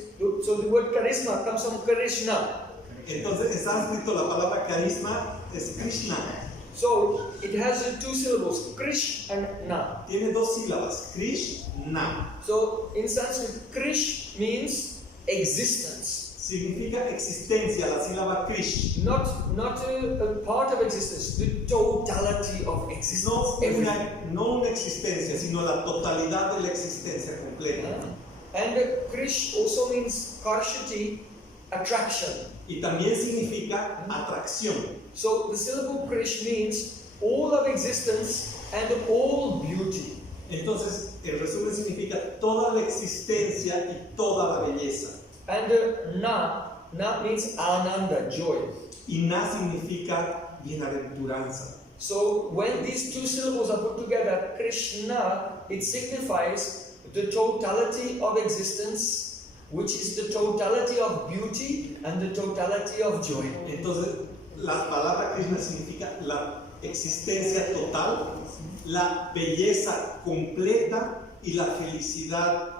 so the word charisma comes from Krishna. Entonces, en sánscrito la palabra carisma es Krishna. So, it has two syllables, Krish and Na. Tiene dos sílabas, Krishna. So, in Sanskrit, Krish means existence. Significa existencia, la sílaba Krish. Not a part of existence, the totality of existence. No una existencia, sino la totalidad de la existencia completa. And Krish also means karshati, attraction. Y también significa atracción. So the syllable Krish means all of existence and all beauty. Entonces, el resumen significa toda la existencia y toda la belleza. And na means ananda, joy. Y na significa bienaventuranza. So when these two syllables are put together, Krishna, it signifies the totality of existence, which is the totality of beauty and the totality of joy. Entonces, la palabra Krishna significa la existencia total, la belleza completa y la felicidad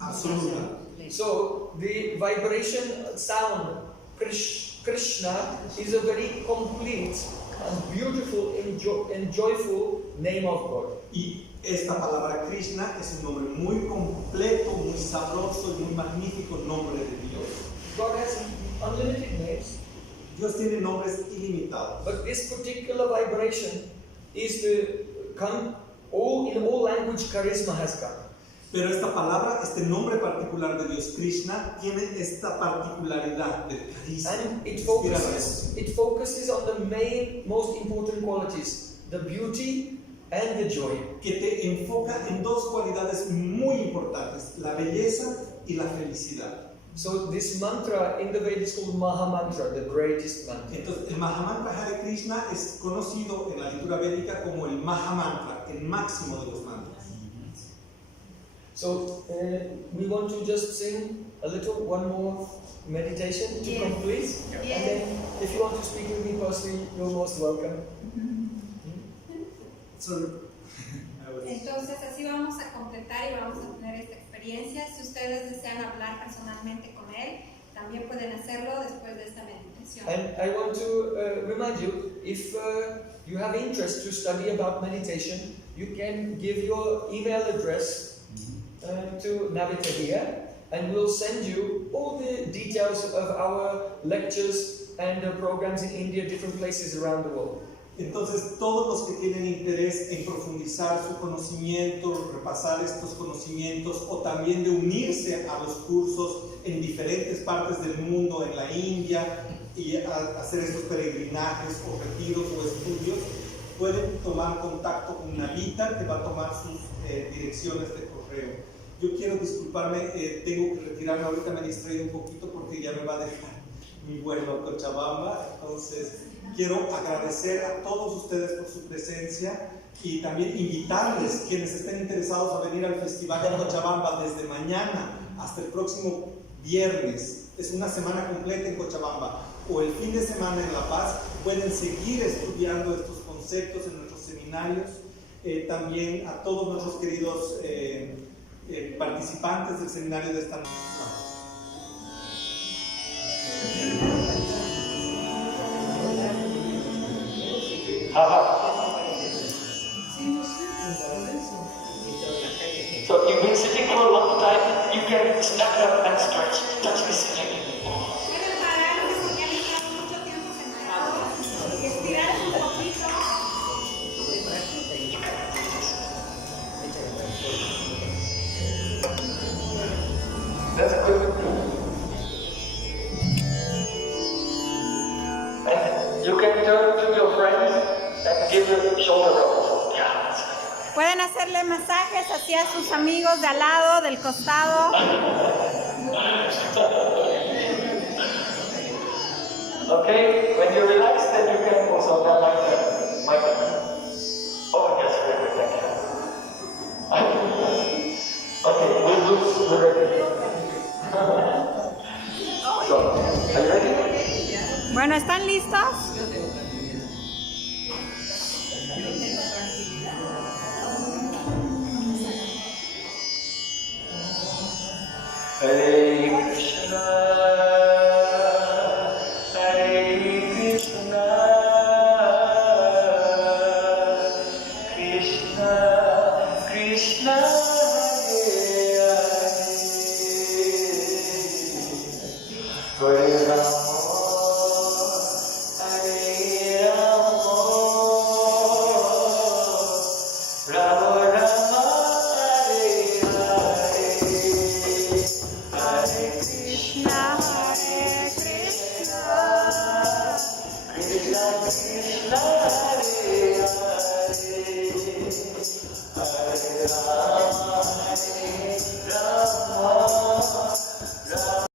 absoluta. So the vibration sound Krishna is a very complete and beautiful and joyful name of God. Y esta palabra Krishna es un nombre muy completo, muy sabroso y muy magnífico nombre de Dios. God has unlimited names, Dios tiene nombres ilimitados. but this particular vibration is to come in all language. Charisma has come. Pero esta palabra, este nombre particular de Dios, Krishna, tiene esta particularidad de carisma. And it focuses on the most important qualities, the beauty and the joy. Que te enfoca en dos cualidades muy importantes, la belleza y la felicidad. So this mantra in the Vedas is called Maha Mantra, the greatest mantra. Entonces, el Mahamantra Hare Krishna es conocido en la lectura védica como el Mahamantra, el máximo de los mantras. So we want to just sing a little, one more meditation to complete. And then if you want to speak with me personally, you're most welcome. Entonces así vamos a completar y vamos a tener esta experiencia. Si ustedes desean hablar personalmente con él, también pueden hacerlo después de esta meditación. And I want to remind you, if you have interest to study about meditation, you can give your email address to Navita here, and we'll send you all the details of our lectures and programs in India, different places around the world. Entonces, todos los que tienen interés en profundizar su conocimiento, repasar estos conocimientos o también de unirse a los cursos en diferentes partes del mundo, en la India, y hacer estos peregrinajes o retiros o estudios, pueden tomar contacto con Navita, que va a tomar sus direcciones de correo. Yo quiero disculparme, tengo que retirarme, ahorita me he distraído un poquito porque ya me va a dejar mi vuelo a Cochabamba, entonces quiero agradecer a todos ustedes por su presencia y también invitarles, quienes estén interesados, a venir al festival de Cochabamba desde mañana hasta el próximo viernes. Es una semana completa en Cochabamba, o el fin de semana en La Paz. Pueden seguir estudiando estos conceptos en nuestros seminarios. También a todos nuestros queridos participantes del seminario de esta noche. So you've been sitting for a long time, you can stand up and stretch, touch the ceiling. Pueden pararse porque han estado mucho tiempo sentados y estirar un poquito. That's good. And you can turn to your friends and give a shoulder rub. Yeah. Pueden hacerle masajes hacia sus amigos de al lado, del costado. Okay, when you relax, then you can also go like that. Oh, yes, very good, thank you. Okay, we're ready. So, are you ready? Bueno, ¿están listos? Hare Krishna, Hare Krishna, Krishna Krishna, Hare Hare, Hare Rama, Hare Rama, Rama Rama, Hare Hare. Hare Krishna, Hare Krishna, Krishna Krishna, Hare Hare, Hare Rama, Hare Rama.